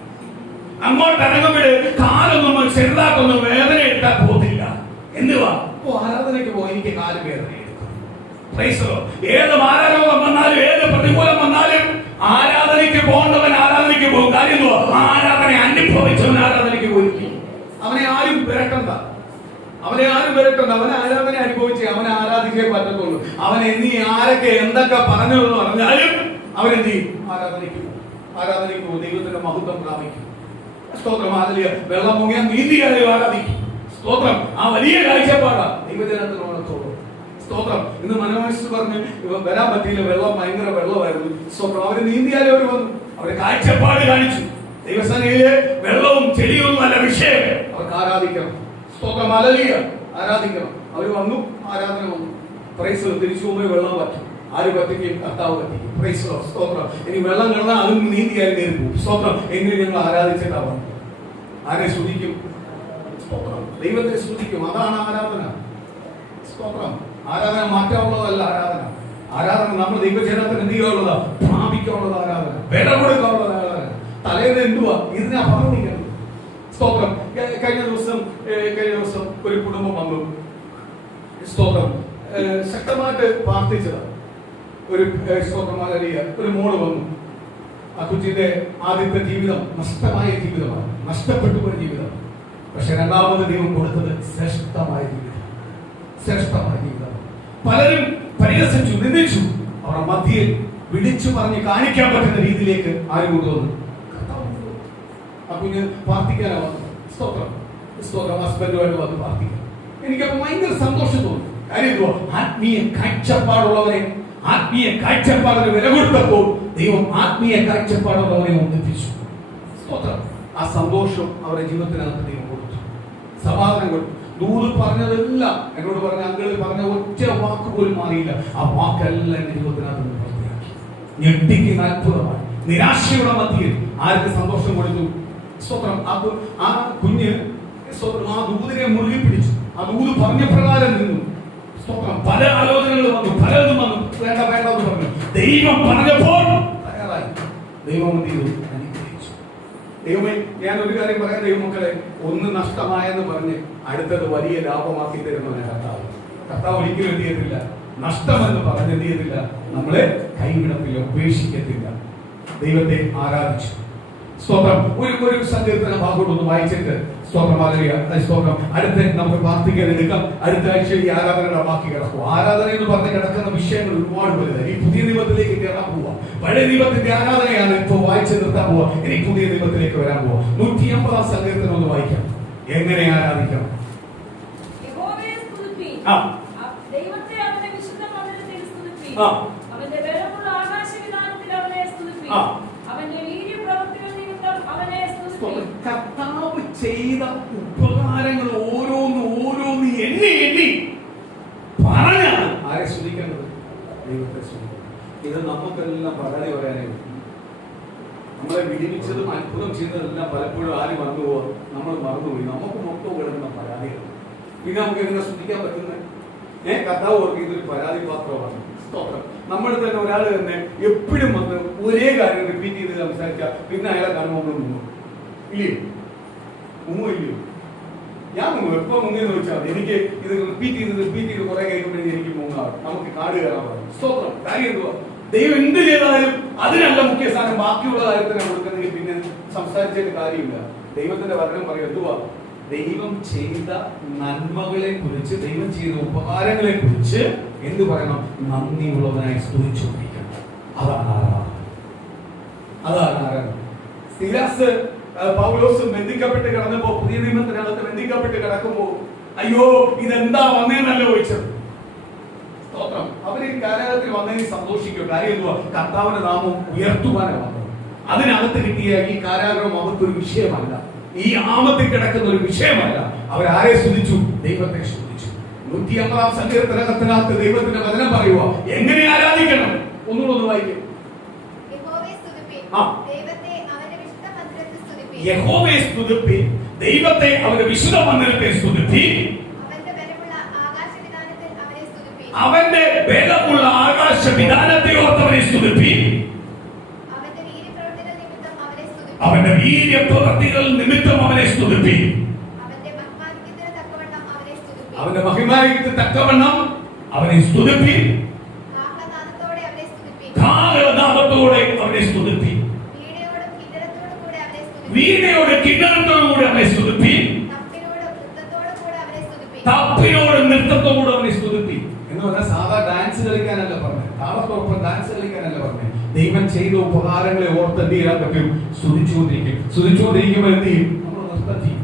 അങ്ങോട്ട് ഇറങ്ങുമ്പോൾ കാലൊന്നും ചെറുതാക്കൊന്നും വേദന എടുത്താൽ പോകില്ല. എന്തുവാ ആരാധനയ്ക്ക് പോയി എനിക്ക് കാല് വേദന. ഏത് മാരരോഗം വന്നാലും ഏത് പ്രതികൂലം വന്നാലും ആരാധനയ്ക്ക് പോകേണ്ടവൻ ആരാധനയ്ക്ക് പോകും. കാര്യം ആരാധന അനുഭവിച്ചവൻ ആരാധനയ്ക്ക് പോയിരിക്കും. അവനെ ആരും വിരട്ടണ്ട, അവനെ ആരും വിരട്ടണ്ട. അവനെ ആരാധന അനുഭവിച്ച് അവനെ ആരാധിക്കേ പറ്റത്തുള്ളൂ. അവനെ നീ ആരൊക്കെ എന്തൊക്കെ പറഞ്ഞു എന്ന് പറഞ്ഞാലും അവനെന്ത് ചെയ്യും? ആരാധനയ്ക്ക് പോകും. ആരാധനയ്ക്ക് പോകും. ദൈവത്തിന്റെ മഹത്വം പ്രാപിക്കും. സ്തോത്രം. അതില് വെള്ളം മുങ്ങിയാൽ നീതിയാലും ആരാധിക്കും. സ്തോത്രം. ആ വലിയ കാഴ്ചപ്പാടാ ദൈവജനത്തിനോടത്തോളം. സ്തോത്രം. ഇന്ന് മനോഹരൻ പറഞ്ഞു വരാൻ പറ്റിയില്ല, വെള്ളം ഭയങ്കര വെള്ളമായിരുന്നു. സ്തോത്രം. അവര് നീന്തിയാലും അവർ വന്നു, അവരെ കാഴ്ചപ്പാട് കാണിച്ചു. ദൈവസേനയിലെ വെള്ളവും ചെടിയൊന്നും അല്ല വിഷയം. അവർക്ക് ആരാധിക്കണം. സ്തോത്രം, ഹല്ലേലൂയ, ആരാധിക്കണം. അവർ വന്നു, ആരാധന വന്നു. പ്രൈസ് തിരിച്ചു പോകുമ്പോൾ വെള്ളം പറ്റും. ആര് പറ്റിക്കും? കർത്താവ് പറ്റിക്കും. പ്രൈസ് സ്തോത്രം. ഇനി വെള്ളം കിടന്നാൽ അതും നീന്തിയാൽ കയറി പോകും. സ്തോത്രം. എങ്കിലും ഞങ്ങൾ ആരാധിച്ചിട്ടാ വന്നു. ആരെ സ്തുതിക്കും? സ്തോത്രം, ദൈവത്തെ സ്തുതിക്കും. അതാണ് ആരാധന. സ്തോത്രം. ആരാധന മാറ്റാനുള്ളതല്ല. ആരാധന നമ്മൾ ദൈവജനത്തിന് എന്ത് ചെയ്യാനുള്ളതാ? പ്രാപിക്കാനുള്ളത് ആരാധന, വില കൊടുക്കാനുള്ളത് ആരാധന. തലേന്ന് എന്തുവാ ഇതിനെ അപകടിക്കണം. സ്തോത്രം. കഴിഞ്ഞ ദിവസം ഒരു കുടുംബം വന്നു. സ്തോത്രം, ശക്തമായിട്ട് പ്രാർത്ഥിച്ചത് ഒരു സ്തോത്രമാലിയ ഒരു മോള് വന്നു. ആ കുഞ്ഞിന്റെ ആദ്യത്തെ ജീവിതം നഷ്ടമായ ജീവിതമാണ്, നഷ്ടപ്പെട്ടു പോയ ജീവിതം. പക്ഷെ രണ്ടാമത് ദൈവം കൊടുത്തത് ശ്രേഷ്ഠമായ ജീവിതം. പലരും പരിഹസിച്ചു, നിന്ദിച്ചു. അവരുടെ മധ്യയിൽ വിളിച്ചു പറഞ്ഞ് കാണിക്കാൻ പറ്റുന്ന രീതിയിലേക്ക് ആര് കൊണ്ടുവന്നു? ആ കുഞ്ഞ് പ്രാർത്ഥിക്കാനാ വന്നു. സ്തോത്രം. ഹസ്ബൻഡുമായിട്ട് വന്ന് പ്രാർത്ഥിക്കാൻ എനിക്കപ്പോ ഭയങ്കര സന്തോഷം തോന്നി. കാര്യം ആത്മീയ കാഴ്ചപ്പാടുള്ളവരെ, ആത്മീയ കാഴ്ചപ്പാടിന് വില കൊടുത്തപ്പോൾ ദൈവം ആത്മീയ കാഴ്ചപ്പാടുള്ളവരെ ഒന്നിപ്പിച്ചു. സ്തോത്രം. ആ സന്തോഷം അവരുടെ ജീവിതത്തിനകത്ത് ദൈവം കൊടുത്തു, സമാധാനം കൊടുത്തു. ദൂത് പറഞ്ഞതെല്ലാം എന്നോട് പറഞ്ഞ അങ്കിളിൽ പറഞ്ഞ ഒറ്റ വാക്ക് പോലും മാറിയില്ല. ആ വാക്കെല്ലാം എന്റെ ജീവിതത്തിനകത്ത് പ്രവർത്തിയാക്കി. ഞെട്ടിക്കുന്ന അത്ഭുതമായി. നിരാശയുടെ മധ്യയിൽ ആർക്ക് സന്തോഷം കൊടുത്തു? സ്തോത്രം. ആ കുഞ്ഞ് സ്തോത്രം ആ ദൂതിനെ മുറുകി പിടിച്ചു. ആ ദൂത് പറഞ്ഞ പ്രകാരം നിന്നു. സ്തോത്രം. പല ആലോചനകൾ വന്നു, പലതും വന്നു. വേണ്ട എന്ന് പറഞ്ഞു. ദൈവം പറഞ്ഞപ്പോൾ തയ്യാറായി. ദൈവം എന്ത് ചെയ്തു? അനുഗ്രഹിച്ചു. ദൈവമേ, ഞാൻ ഒരു കാര്യം പറയാം ദൈവമക്കളെ, ഒന്ന് നഷ്ടമായെന്ന് പറഞ്ഞ് അടുത്തത് വലിയ ലാഭമാക്കി തരുന്നവനാണ് കർത്താവ്. ഒരിക്കലും എന്ത് ചെയ്യത്തില്ല, നഷ്ടമെന്ന് പറഞ്ഞ് എന്ത് ചെയ്യത്തില്ല, നമ്മളെ കൈവിടത്തില്ല, ഉപേക്ഷിക്കത്തില്ല. ദൈവത്തെ ആരാധിച്ചു. സ്തോത്രം. ഒരു സങ്കീർത്തന ഭാഗത്തോടൊന്ന് വായിച്ചിട്ട് സ്തോത്രം, സ്തോത്രം. അടുത്ത നമുക്ക് പ്രാർത്ഥിക്കാൻ എടുക്കാം. അടുത്ത ആഴ്ച ഈ ആരാധനയുടെ ബാക്കി കിടക്കും. ആരാധന എന്ന് പറഞ്ഞ് കിടക്കുന്ന വിഷയങ്ങൾ ഒരുപാട് വലുതാണ്. ഈ പുതിയ നിയമത്തിലേക്ക് കയറാൻ പോവാ. പഴയ നിയമത്തിന്റെ ആരാധനയാണ് ഇപ്പോൾ വായിച്ച് നിർത്താൻ പോവാ. ഇനി പുതിയ നിയമത്തിലേക്ക് വരാൻ പോവാ. 150 സങ്കീർത്തനം ഒന്ന് വായിക്കാം. എങ്ങനെ ആരാധിക്കണം? കർത്താവ് ചെയ്ത ഉപകാരങ്ങൾ ഓരോന്ന് എണ്ണി പറഞ്ഞാണ് ആരെ സ്തുതിക്കേണ്ടത്? ദൈവത്തെ സ്തുതിക്കണം. ഇത് നമുക്കെല്ലാം പരാതി പറയാനേ. നമ്മളെ വിടിവിച്ചതും അത്ഭുതം ചെയ്തതെല്ലാം പലപ്പോഴും ആര് മറന്നുപോവാ? നമ്മൾ മറന്നുപോയി. നമുക്ക് മൊത്തം കിടക്കുന്ന പരാതികൾ. പിന്നെ നമുക്ക് എങ്ങനെ സ്തുതിക്കാൻ പറ്റുന്നത്? കർത്താവ് ഓർക്ക് ഇതൊരു പരാതി പാത്രമാണ്. സ്തോത്രം. നമ്മൾ തന്നെ ഒരാൾ തന്നെ എപ്പോഴും വന്ന് ഒരേ കാര്യം റിപ്പീറ്റ് ചെയ്ത് സംസാരിച്ചാൽ പിന്നെ അയാളെ കാണുമ്പോൾ നമ്മൾ മുങ്ങും. ഇല്ലയോ? മുങ്ങില്ലയോ? ഞാൻ മുങ്ങും. എപ്പോ മുങ്ങിയെന്ന് വെച്ചാൽ എനിക്ക് ഇത് റിപ്പീറ്റ് ചെയ്ത് കുറെ കഴിയുമ്പോഴേ എനിക്ക് മുങ്ങാറ്. നമുക്ക് കാട് കയറാൻ പറയും. സ്തോത്രം. കാര്യം എന്തുവാ? ദൈവം എന്ത് ചെയ്താലും അതിനല്ല മുഖ്യ സ്ഥാനം. ബാക്കിയുള്ള കാര്യത്തിനാണ് കൊടുക്കുന്നെങ്കിൽ പിന്നെ സംസാരിച്ചതിന് കാര്യമില്ല. ദൈവത്തിന്റെ വചനം പറയും എന്തുവാ? ദൈവം ചെയ്ത നന്മകളെ കുറിച്ച്, ദൈവം ചെയ്ത ഉപകാരങ്ങളെ കുറിച്ച് എന്ത് പറയണം? നന്ദിയുള്ളവനായി സ്തുതിച്ചുകൊണ്ടിരിക്കണം. അതാണ് ആരാധന. സിലാസ് പൗലോസും ബന്ധിക്കപ്പെട്ട് കിടന്നപ്പോ, പുതിയ നിയമത്തിനകത്ത് ബന്ധിക്കപ്പെട്ട് കിടക്കുമ്പോ അയ്യോ ഇതെന്താ വന്നേന്നല്ല ചോദിച്ചത്. സ്തോത്രം. അവര് ഈ കാലഘട്ടത്തിൽ വന്നതിന് സന്തോഷിക്കും. കാര്യം എന്തുവാ? കർത്താവിന്റെ നാമം ഉയർത്തുവാനാണ് വന്നത്. അതിനകത്ത് കിട്ടിയ ഈ കാരാഗ്രഹം അവർക്കൊരു വിഷയമല്ല, ഈ ആമത്തിൽ കിടക്കുന്ന ഒരു വിഷയമല്ല. അവരാരെ സ്തുതിച്ചു? ദൈവത്തെ സ്തുതിച്ചു. 150 സങ്കീർത്തനത്തിനകത്ത് ദൈവത്തിന്റെ വചനം പറയുക എങ്ങനെ ആരാധിക്കണം. ഒന്നുകൂടെ വായിക്കും. യഹോവയെ സ്തുതിപ്പിൻ, ദൈവത്തെ അവന്റെ വിശുദ്ധ മന്ദിരത്തെ സ്തുതിപ്പിൻ, അവന്റെ ബലമുള്ള ആകാശ വിധാനത്തെ ഓർത്തവനെ സ്തുതിപ്പിൻ, അവന്റെ വീര്യപ്രവൃത്തികൾ നിമിത്തം അവനെ സ്തുതിപ്പിൻ, അവന്റെ മഹിമായ്ക്ക് തക്കവണ്ണം അവനെ സ്തുതിപ്പിൻ, കാഹളനാദത്തോടെ അവനെ സ്തുതിപ്പിൻ, വീണയോട് കിന്നരത്തോടുകൂടി അവനെ സ്തുതിപ്പിൻ, തപ്പിനോട് നൃത്തത്തോടുകൂടി അവനെ സ്തുതിപ്പിൻ. എന്ന് പറഞ്ഞാൽ സാധാ ഡാൻസ് കളിക്കാനല്ല പറഞ്ഞത്, താളത്തോടൊപ്പം ഡാൻസ് കളിക്കാനല്ല പറഞ്ഞത്. ദൈവം ചെയ്ത ഉപകാരങ്ങളെ ഓർത്ത് എന്ത് ചെയ്യാൻ പറ്റും? സ്തുതിച്ചുകൊണ്ടിരിക്കുമ്പോൾ എന്ത് ചെയ്യും? നമ്മൾ നൃത്തം ചെയ്യും.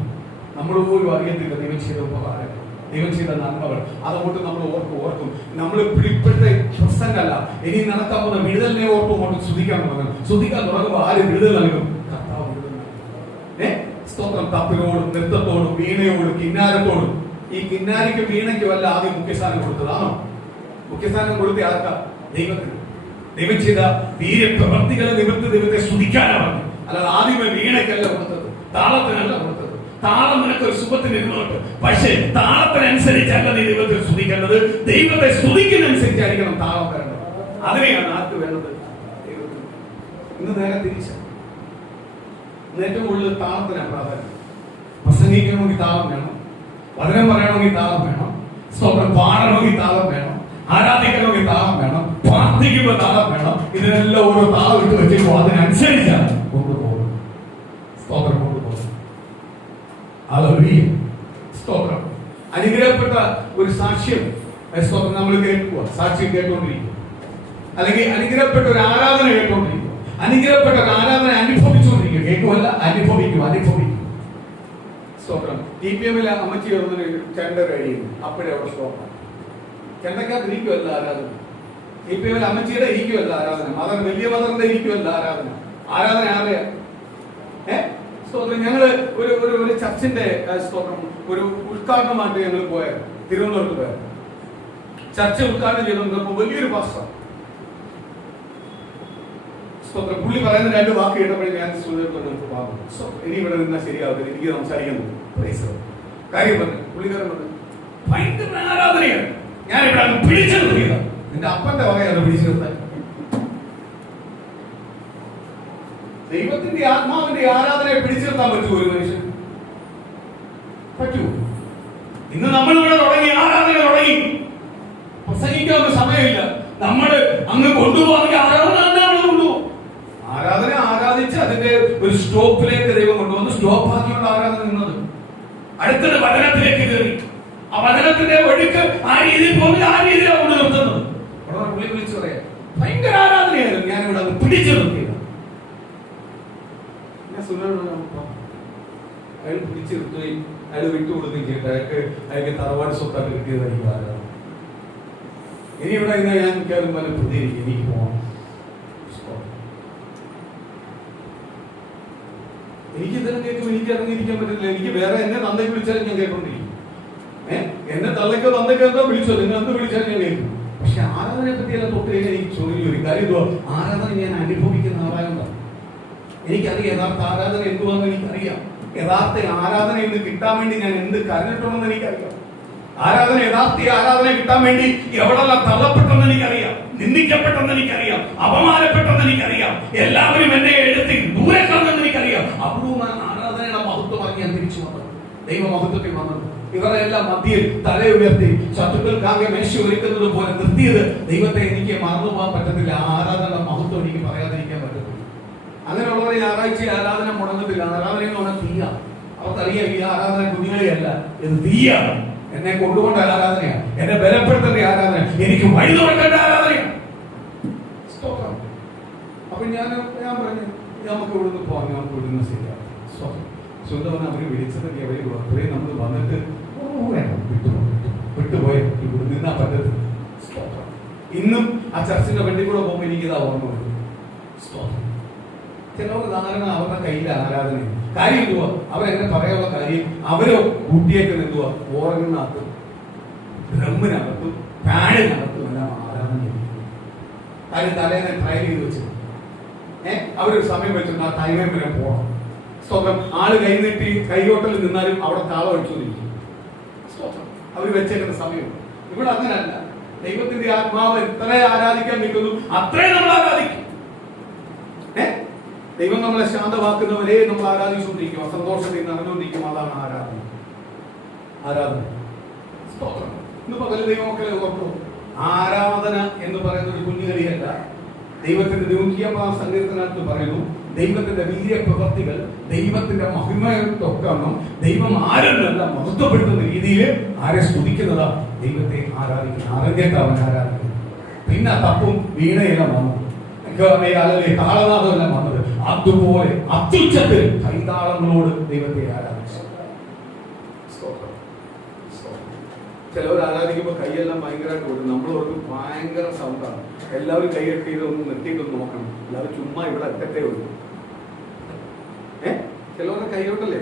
നമ്മൾ പോലും അറിയത്തില്ല ദൈവം ചെയ്ത ഉപകാരങ്ങൾ, ദൈവം ചെയ്ത നന്മകൾ. അതുകൊണ്ട് നമ്മൾ ഓർക്കും. നമ്മൾ ഇപ്പോഴത്തെ പ്രസംഗമല്ല, ഇനി നടക്കാൻ പോകുന്ന വിടുതലിനെ ഓർത്തും സ്തുതിക്കാൻ തുടങ്ങും. സ്തുതിക്കാൻ തുടങ്ങുമ്പോൾ ആര് വിടുതൽ നൽകും? കർത്താവ് വിടുതൽ നൽകും. സ്തോത്രം, തപ്പിനോടും നൃത്തത്തോടും വീണയോടും കിന്നാരത്തോടും. ഈ കിന്നാരിക്കും വീണയ്ക്കും അല്ല ആദ്യം മുഖ്യസ്ഥാനം കൊടുത്തതാണോ? മുഖ്യസ്ഥാനം കൊടുത്ത ആർക്കാ? ദൈവത്തിന്. ദൈവം ചെയ്ത വീര്യപ്രവർത്തികളെ നിമിത്ത ദൈവത്തെ സ്തുതിക്കാനാണ്. അല്ലാതെ ആദ്യമേ വീണയ്ക്കല്ല കൊടുത്തത്, താളത്തിനല്ല കൊടുത്തത്. താളം നിനക്ക് ഒരു സുഖത്തിന് ഇരുന്നോട്ട്, പക്ഷേ താളത്തിനനുസരിച്ചല്ല നീ ദൈവത്തെ സ്തുതിക്കേണ്ടത്. ദൈവത്തെ സ്തുതിക്കുന്നതനുസരിച്ചായിരിക്കണം താളം വരേണ്ടത്. അതിനെയാണ് ആർക്ക് വേണ്ടത്? ദൈവത്തിന്. ഇന്ന് നേരെ തിരിച്ച ഏറ്റവും കൂടുതൽ താളത്തിനാണ് പ്രാധാന്യം. പ്രസംഗിക്കണമെങ്കിൽ താളം വേണം, വചനം പറയണമെങ്കിൽ താളം വേണം, സ്തോത്രം പാടണമെങ്കിൽ താളം വേണം, ആരാധിക്കണമെങ്കിൽ താളം വേണം, പ്രാർത്ഥിക്കുമ്പോൾ താളം വേണം. ഇതിനെല്ലാം ഓരോ താളം ഇട്ട് വെച്ചപ്പോൾ അതിനനുസരിച്ചാണ് കൊണ്ടുപോകും. സ്തോത്രം കൊണ്ടുപോകും. സ്തോത്രം. അനുഗ്രഹപ്പെട്ട ഒരു സാക്ഷ്യം സ്തോത്രം നമ്മൾ കേൾക്കുക, സാക്ഷ്യം കേട്ടുകൊണ്ടിരിക്കുക, അല്ലെങ്കിൽ അനുഗ്രഹപ്പെട്ട ഒരു ആരാധന കേട്ടുകൊണ്ടിരിക്കുക, അനുഗ്രഹപ്പെട്ട ഒരു ആരാധന അനുഭവിച്ചുകൊണ്ടിരിക്കുക. കേൾക്കുമല്ല, അനുഭവിക്കും. സ്തോത്രം. TPM-ലെ അമ്മച്ചി ചേർന്നൊരു ചെണ്ട കഴിയുന്നു. അപ്പോഴേ അവിടെ സ്തോത്രം. ചെണ്ടക്കകത്ത് ഇരിക്കുമല്ല ആരാധന. TPM-ലെ അമ്മച്ചിയുടെ ഇരിക്കുമല്ല ആരാധന. മദർ, വലിയ മദറിന്റെ ഇരിക്കുമല്ല ആരാധന. ആരാധന ആരെയാ? സ്തോത്രം. ഞങ്ങള് ഒരു ചർച്ചിന്റെ സ്തോത്രം ഒരു ഉദ്ഘാടനമായിട്ട് ഞങ്ങൾ പോയത്, തിരുവനന്തപുരത്ത് പോയത്. ചർച്ച ഉദ്ഘാടനം ചെയ്തുകൊണ്ടിരുന്നപ്പോൾ വലിയൊരു പാസ്റ്റർ സ്തോത്രം, പുള്ളി പറയുന്ന 2 വാക്ക് കേട്ടപ്പോഴേ ഞാൻ ഇനി ഇവിടെ നിന്നാൽ ശരിയാവത്തില്ല, എനിക്ക് സംസാരിക്കാൻ കാര്യം പറഞ്ഞു. പുള്ളിക്കാരൻ പറഞ്ഞു, ഭയങ്കര ആരാധനയാണ്, ഞാൻ ഇവിടെ പിടിച്ചു നിർത്തിയതാ. നിന്റെ അപ്പന്റെ വകയാണ് പിടിച്ചു നിർത്താൻ. ദൈവത്തിന്റെ ആത്മാവിന്റെ ആരാധനയെ പിടിച്ചു നിർത്താൻ പറ്റുമോ ഒരു മനുഷ്യൻ? പറ്റൂ. ഇന്ന് നമ്മളിവിടെ തുടങ്ങി, ആരാധന തുടങ്ങി, പ്രസംഗിക്കാൻ സമയമില്ല. നമ്മള് അങ്ങ് കൊണ്ടുപോകാൻ ആരാധന കൊണ്ടുപോകും. ആരാധന ആരാധിച്ച് അതിന്റെ ഒരു സ്റ്റോപ്പിലേക്ക് ദൈവം കൊണ്ടുവന്ന് സ്റ്റോപ്പാക്കിയുള്ള ആരാധന നിന്നത്. അടുത്തത് വചനത്തിലേക്ക് കയറി. ആ വചനത്തിന്റെ ഒഴുക്ക് ആ രീതിയിൽ പോകുന്നത്, ആ രീതിയിലാണ് കൊണ്ട് നിർത്തുന്നത്. പുള്ളി വിളിച്ചു പറയാം, ഭയങ്കര ആരാധനയായിരുന്നു, ഞാനിവിടെ അത് പിടിച്ചു നിർത്തിയത്. അയാൾ പിടിച്ചു നിർത്തുകയും അയാൾ വിട്ടുകൊടുക്കുകയും ചെയ്തിട്ട് അയാൾക്ക് തറവാട് സ്വത്താണ് കിട്ടിയതായിരിക്കും ആരാധന. ഇനി ഇവിടെ ഇന്ന് ഞാൻ മിക്കവാറും പോലെ പ്രതികരിക്കും, എനിക്ക് പോകണം. എനിക്ക് ഇതെല്ലാം കേൾക്കും, എനിക്ക് ഇറങ്ങിയിരിക്കാൻ പറ്റില്ല. എനിക്ക് വേറെ എന്നെ തന്തയ്ക്ക് വിളിച്ചാലും ഞാൻ കേൾക്കൊണ്ടിരിക്കും. എന്നെ തള്ളയ്ക്കോ തന്തയ്ക്കോ എന്തോ വിളിച്ചോ, നിങ്ങൾ എന്ത് വിളിച്ചാലും ഞാൻ കേൾക്കും. പക്ഷെ ആരാധനയെ പറ്റിയെല്ലാം തൊട്ട് കഴിഞ്ഞാൽ എനിക്ക് ചോദ്യം ഒരു കാര്യം എന്തുവാ? ആരാധന ഞാൻ അനുഭവിക്കുന്ന ആളായതുകൊണ്ടാണ്. എനിക്കറിയാം യഥാർത്ഥ ആരാധന എന്തുവാന്ന് എനിക്കറിയാം. യഥാർത്ഥ ആരാധന ഇന്ന് കിട്ടാൻ വേണ്ടി ഞാൻ എന്ത് കരഞ്ഞിട്ടുണ്ടെന്ന് എനിക്കറിയാം. ആരാധന യഥാർത്ഥ ആരാധന കിട്ടാൻ വേണ്ടി എവിടെല്ലാം തള്ളപ്പെട്ടെന്ന് എനിക്കറിയാം, നിന്ദിക്കപ്പെട്ടെന്ന് എനിക്കറിയാം, അപമാനപ്പെട്ടെന്ന് എനിക്കറിയാം, എല്ലാവരും എന്നെ എടുത്ത് ദൂരെ കളഞ്ഞെന്ന് എനിക്കറിയാം. അപൂർവമായ ആരാധനയുടെ മഹത്വമായി ഞാൻ തിരിച്ചു വന്നത്, ദൈവമഹത്വത്തിൽ വന്നത്. ഇവരുടെ എല്ലാം മധ്യയിൽ തല ഉയർത്തി ശത്രുക്കൾക്കാകെ മേശ ഒരുക്കുന്നത് പോലെ നിർത്തിയത് ദൈവത്തെ എനിക്ക് മറന്നുപോകാൻ പറ്റത്തില്ല. ആരാധന മഹത്വം എനിക്ക് പറയാതിരിക്കാൻ പറ്റത്തില്ല. അങ്ങനെയുള്ളവരെ ഞായറാഴ്ച ആരാധന മുടങ്ങത്തില്ല. ആരാധന എന്ന് പറഞ്ഞാൽ തീയ. അവർക്കറിയാം ഈ ആരാധന കുഞ്ഞുങ്ങളെയല്ല, ഇത് തീയാണ്. എന്നെ കൊണ്ടുകൊണ്ട ആരാധനയാണ്, എന്നെ ബലപ്പെടുത്തേണ്ട ആരാധന, എനിക്ക് വഴി തുറക്കേണ്ട ആരാധനയാണ്. അപ്പൊ ഞാൻ പറഞ്ഞു, നമുക്ക് ഇവിടുന്ന് പോകാം, നമുക്ക് ഇവിടുന്ന് ശരിയാവും. സ്വന്തം അവർ വിളിച്ചത് അവര് നമ്മൾ വന്നിട്ട് വിട്ടുപോയ ഇവിടെ നിന്നാ പറ്റത്തില്ല. ഇന്നും ആ ചർച്ചിന്റെ വെണ്ടി കൂടെ പോകുമ്പോൾ എനിക്കിതാ ഓർമ്മ വരും. ചിലവർ ധാരണ അവരുടെ കയ്യിലെ ആരാധന കാര്യം എന്തുവാ, അവരെന്നെ പറയാനുള്ള കാര്യം അവരോ കൂട്ടിയേക്കുന്ന എന്തുവാ, ഓർഗനകത്തും ഡ്രമ്മിനകത്തും പാഡിനകത്തും എല്ലാം ആരാധന കാര്യം തലേന്ന് ട്രയൽ ചെയ്ത് വെച്ചു. അവരൊരു സമയം വെച്ചിട്ട് ആ ടൈമേ വരെ പോകണം. സ്തോത്രം. ആള് കൈ നീട്ടി കൈകോട്ടൽ നിന്നാലും അവിടെ താളം അടിച്ചുകൊണ്ടിരിക്കും. സ്തോത്രം. അവർ വെച്ചേക്കുന്ന സമയം. ഇവിടെ അങ്ങനല്ല. ദൈവത്തിന്റെ ആത്മാവ് എത്ര ആരാധിക്കാൻ നിൽക്കുന്നു അത്രയും നമ്മൾ ആരാധിക്കും. ദൈവം നമ്മളെ ശാന്തമാക്കുന്നവരെ നമ്മൾ ആരാധിച്ചുകൊണ്ടിരിക്കും, സന്തോഷത്തിൽ നടന്നുകൊണ്ടിരിക്കും. അതാണ് ആരാധന. സ്തോത്രം. ഇന്ന് പകൽ ദൈവമക്കളെ ഓർക്കും, ആരാധന എന്ന് പറയുന്ന ഒരു കുഞ്ഞുകളിയല്ല. ദൈവത്തിന്റെ ദ്വിതീയ സങ്കീർത്തനത്തിൽ പറയുന്നു, ദൈവത്തിന്റെ വീര്യപ്രവർത്തികൾ, ദൈവത്തിന്റെ മഹിമയൊക്കെ ദൈവം ആരെന്നല്ല മഹത്വപ്പെടുത്തുന്ന രീതിയിൽ ആരെ സ്തുതിക്കുന്നതാ, ദൈവത്തെ ആരാധിക്കുന്ന അറിഞ്ഞിട്ട് അവൻ ആരാധിക്കുന്നു. പിന്നെ തപ്പും വീണയെല്ലാം വന്നു, താളനാഥമെല്ലാം വന്നത്, അതുപോലെ അത്യുച്ചത്തിൽ കൈതാളങ്ങളോട് ദൈവത്തെ ആരാധിച്ചു. ചിലവർ ആരാധിക്കുമ്പോൾ കൈയെല്ലാം ഭയങ്കരമായിട്ട് കൊടുക്കും. നമ്മളോർക്ക് ഭയങ്കര സൗണ്ടാണ്. എല്ലാവരും കൈ കെട്ടിയത് ഒന്ന് നിർത്തിയിട്ടൊന്ന് നോക്കണം. എല്ലാവരും ചുമ്മാ ഇവിടെ അറ്റത്തേ ഉള്ളൂ. ചിലവരുടെ കൈകൊണ്ടല്ലേ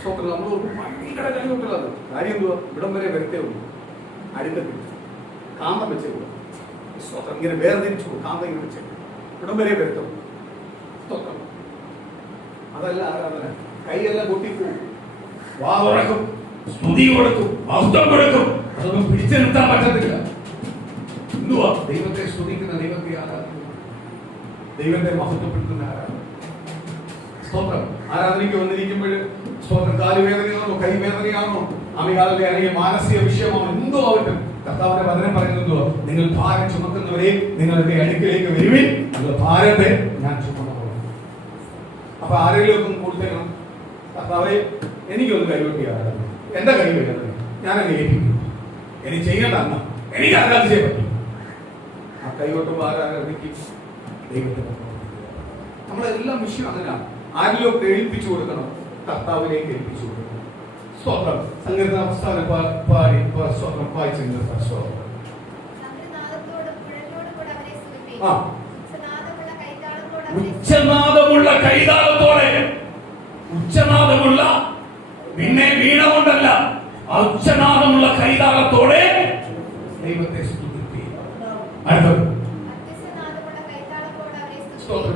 സ്തോത്രം. നമ്മൾ ഭയങ്കര കഴിവുള്ളത് കാര്യം എന്തുവാ? ഇവിടം വരെ വരത്തേ ഉള്ളൂ, അടുക്കത്തിൽ കാന്തം വെച്ചേക്കൂ. സ്തോത്രം. ഇങ്ങനെ വേർതിരിച്ചു കാന്തം ഇങ്ങനെ വെച്ചേക്കും, ഇവിടം വരെ വരുത്തും. സ്തോത്രം. അതല്ല ആരാധന. കൈയെല്ലാം പൊട്ടിപ്പോവും, വാ തുറക്കും, സ്തുതി കൊടുക്കും, മഹത്വം കൊടുക്കും. അതൊന്നും പിടിച്ചു നിർത്താൻ പറ്റത്തില്ല. എന്തുവാ? ദൈവത്തെ സ്തുതിക്കുന്ന, ദൈവത്തെ ആരാധിക്കുന്ന, ദൈവത്തെ മഹത്വപ്പെടുത്തുന്ന ആരാധന. സ്തോത്രം. ആരാധനയ്ക്ക് വന്നിരിക്കുമ്പോൾ സ്തോത്രം കാലുവേദനയാണോ, കൈവേദനയാണോ, അമികാലിലെ അല്ലെങ്കിൽ മാനസിക വിഷയമാണോ, എന്തോ ആവട്ടെ, കർത്താവിന്റെ വചനം പറയുന്നതോ, നിങ്ങൾ ഭാരം ചുമക്കുന്നവരെ നിങ്ങളുടെ അടുക്കിലേക്ക് വരുവിൻ, നിങ്ങളുടെ ഭാരത്തെ ഞാൻ ചുമന്നോളാം. അപ്പൊ ആരെങ്കിലും ഒന്നും കൊടുത്തേക്കണം. കർത്താവെ എനിക്കൊന്ന് കൈവെട്ടി ആരാധന, എന്റെ കൈ വേദന ഞാനങ്ങ് ഏൽപ്പിക്കും, എനിക്ക് ചെയ്യേണ്ട അന്ന എനിക്ക് ആരാധിച്ചേ പറ്റും. ആ കൈവെട്ടുമ്പോൾ ആരാധിക്കും ദൈവത്തെ. നമ്മളെല്ലാം വിഷയം അങ്ങനെയാണ്. ആരിലൊക്കെ ഏൽപ്പിച്ചു കൊടുക്കണം, കർത്താവിലേക്ക് ഏൽപ്പിച്ചു കൊടുക്കണം. സ്തോത്രം. സങ്കീർത്തന അവസ്ഥാനം പാടി സ്തോത്രം വായിച്ചിട്ടുണ്ട്. സ്തോത്രം. ഉച്ചനാദമുള്ള കൈതാളത്തോടെ, ഉച്ചനാദമുള്ള പിന്നെ വീണ കൊണ്ടല്ല, ഉച്ചനാദമുള്ള കൈതാളത്തോടെ ദൈവത്തെ സ്തുതിക്കുക. അടുത്തത്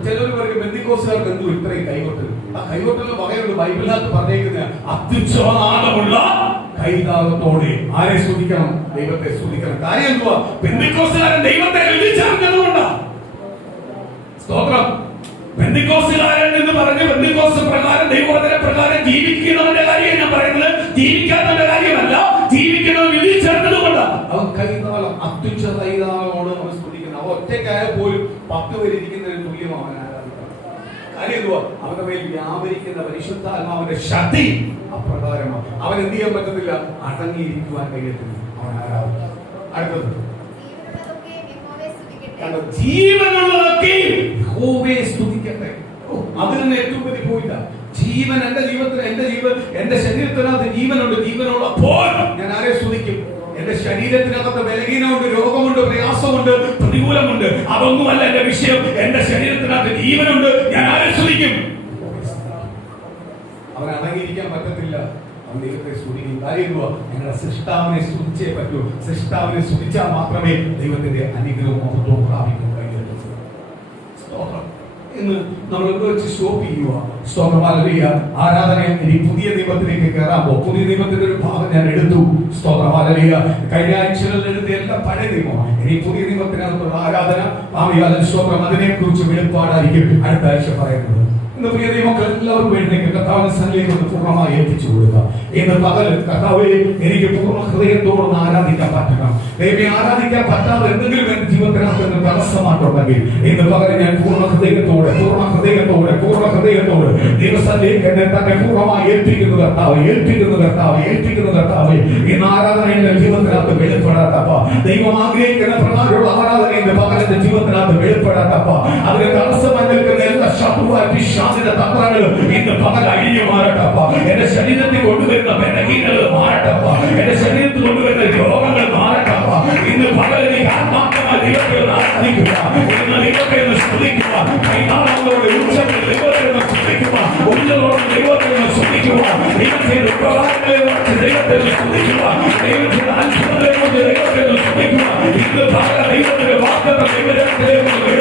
ചിലർ പറയും ബന്ധുക്കോസുകാർക്ക് എന്തോ ഇത്രയും കൈകൊട്ടൽ. ആ കൈകൊട്ടലിന് വകയുണ്ട്. ബൈബിളിനകത്ത് പറഞ്ഞേക്കുന്ന അത്യുച്ചനാദമുള്ള കൈതാളത്തോടെ ആരെ സ്തുതിക്കണം? ദൈവത്തെ സ്തുതിക്കണം. കാര്യം എന്തുവാ? ബന്ധുക്കോസുകാരൻ ദൈവത്തെ വിളിച്ചറിഞ്ഞതുകൊണ്ടാ. സ്തോത്രം. ബന്ധുക്കോസുകാരൻ എന്ന് പറഞ്ഞ് ബന്ധുക്കോസ് പ്രകാരം ദൈവവചന പ്രകാരം ജീവിക്കുന്നവന്റെ കാര്യം ഞാൻ പറയുന്നത്, ജീവിക്കാത്തവന്റെ കാര്യമല്ല. ജീവിക്കുന്നത് വിളിച്ചറിഞ്ഞതുകൊണ്ടാ. അവൻ കൈതാളം, അത്യുച്ച കൈതാളോട് അവൻ സ്തുതിക്കണം. അവൻ ഒറ്റയ്ക്കായ പോലും 10 പേരിരിക്കുന്നതിന് തുല്യമാണ് അവൻ ആരാധിക്കുന്നത്. കാര്യം എന്തുവാ? അവന്റെ മേൽ വ്യാപരിക്കുന്ന പരിശുദ്ധാത്മാവിന്റെ ശക്തി അപ്രകാരമാണ്. അവൻ എന്ത് ചെയ്യാൻ പറ്റത്തില്ല, അടങ്ങിയിരിക്കുവാൻ കഴിയത്തില്ല. അവൻ ആരാധിക്കും. അടുത്തത് ജീവനുള്ളതൊക്കെ യഹോവയെ സ്തുതിക്കട്ടെ. അതിന് ഏറ്റവും വലിയ പോയില്ല. ജീവൻ എന്റെ ജീവിതത്തിന്, എന്റെ ശരീരത്തിനകത്ത് ജീവനുണ്ട്. ജീവനുള്ളപ്പോൾ ഞാൻ ആരെ സ്തുതിക്കും? എന്റെ ശരീരത്തിനകത്ത് ബലഹീനമുണ്ട്, രോഗമുണ്ട്, പ്രയാസമുണ്ട്, പ്രതികൂലമുണ്ട്. അതൊന്നുമല്ല എന്റെ വിഷയം. എന്റെ ശരീരത്തിനകത്ത് ജീവനുണ്ട്, ഞാൻ ആരെ സ്തുതിക്കും? അവൻ അടങ്ങിയിരിക്കാൻ പറ്റത്തില്ല. അവൻ ദൈവത്തെ സ്തുതിക്കും. കാര്യം എന്തുവാ? ഞങ്ങളുടെ സൃഷ്ടാവിനെ സ്തുതിച്ചേ പറ്റൂ. സൃഷ്ടാവിനെ സ്തുതിച്ചാൽ മാത്രമേ ദൈവത്തിന്റെ അനുഗ്രഹവും മഹത്വവും പ്രാപിക്കാൻ കഴിയുള്ളൂ. സ്തോത്രം. ഇന്ന് നമ്മൾ വെച്ച് സ്റ്റോപ്പ് ചെയ്യുക. സ്തോത്രം. ഹല്ലേലൂയ. ആരാധന ഇനി പുതിയ നിയമത്തിലേക്ക് കയറാമോ? പുതിയ നിയമത്തിന്റെ ഒരു ഭാഗം ഞാൻ എടുത്തു. സ്തോത്രം. ഹല്ലേലൂയ. കഴിഞ്ഞ ആഴ്ചകളിൽ എടുത്ത എല്ലാം പഴയ നിയമമാണ്. ഇനി പുതിയ നിയമത്തിനകത്തുള്ള ആരാധന, സ്തോത്രം, അതിനെ കുറിച്ച് വെളിപ്പാടായിരിക്കും അടുത്ത ആഴ്ച പറയുന്നത്. ഇന്ന് പ്രിയ ദൈവമക്കൾ എല്ലാവരും വേണ്ടി കർത്താവിന്റെ സന്നിധിയിലേക്ക് പൂർണ്ണമായി ഏൽപ്പിച്ചു കൊടുക്കുക. ഇന്ന് പകൽ കർത്താവേ എനിക്ക് പൂർണ്ണ ഹൃദയത്തോടൊന്ന് ആരാധിക്കാൻ പറ്റണം. ദൈവമേ, ആരാധിക്കാൻ പറ്റാതെ എന്തെങ്കിലും എന്റെ ജീവിതത്തിനകത്ത് തടസ്സമായിട്ടുണ്ടെങ്കിൽ ഇന്ന് പകൽ ഞാൻ പൂർണ്ണ ഹൃദയത്തോടെ ദിവസത്തിലേക്ക് എന്നെ തന്നെ പൂർണ്ണമായി ഏൽപ്പിക്കുന്നു കർത്താവ്. ഇന്ന് ആരാധന എന്റെ ജീവിതത്തിനകത്ത് വെളിപ്പെടാത്തപ്പ, ദൈവം ആഗ്രഹിക്കുന്ന പ്രകാരമുള്ള ആരാധന എന്റെ പകലിന്റെ ജീവിതത്തിനകത്ത് വെളിപ്പെടാത്തപ്പ, അതിന് തടസ്സമായി നിൽക്കുന്ന എല്ലാ ശത്രുവായ തന്ത്രങ്ങളും ഇന്ന് പകൽ അഴിഞ്ഞു മാറട്ടപ്പ. എന്റെ ശരീരത്തിൽ കൊണ്ടുവരുന്ന ബലഹീനതകൾ മാറട്ടപ്പ. എന്റെ ശരീരത്തിൽ കൊണ്ടുവരുന്ന രോഗങ്ങൾ മാറട്ടപ്പ. ഇന്ന് പകൽ എനിക്ക് ആത്മാർത്ഥമായി ദൈവത്തെ ആരാധിക്കുക. ഇന്ന് ദൈവത്തെ സ്തുതിക്കുക. കൈനാളങ്ങളോട് ഉച്ചത്തിൽ ദൈവത്തെ സ്തുതിക്കുക. ഉള്ളതോടെ ദൈവത്തെ സ്തുതിക്കുക. ദൈവത്തിന്റെ ഉപകാരങ്ങളെ ദൈവത്തെ സ്തുതിക്കുക. ദൈവത്തിന്റെ അത്ഭുതങ്ങളെ ദൈവത്തെ സ്തുതിക്കുക. ഇന്ന് പകൽ ദൈവത്തിന്റെ വാഗ്ദത്തം ദൈവത്തെ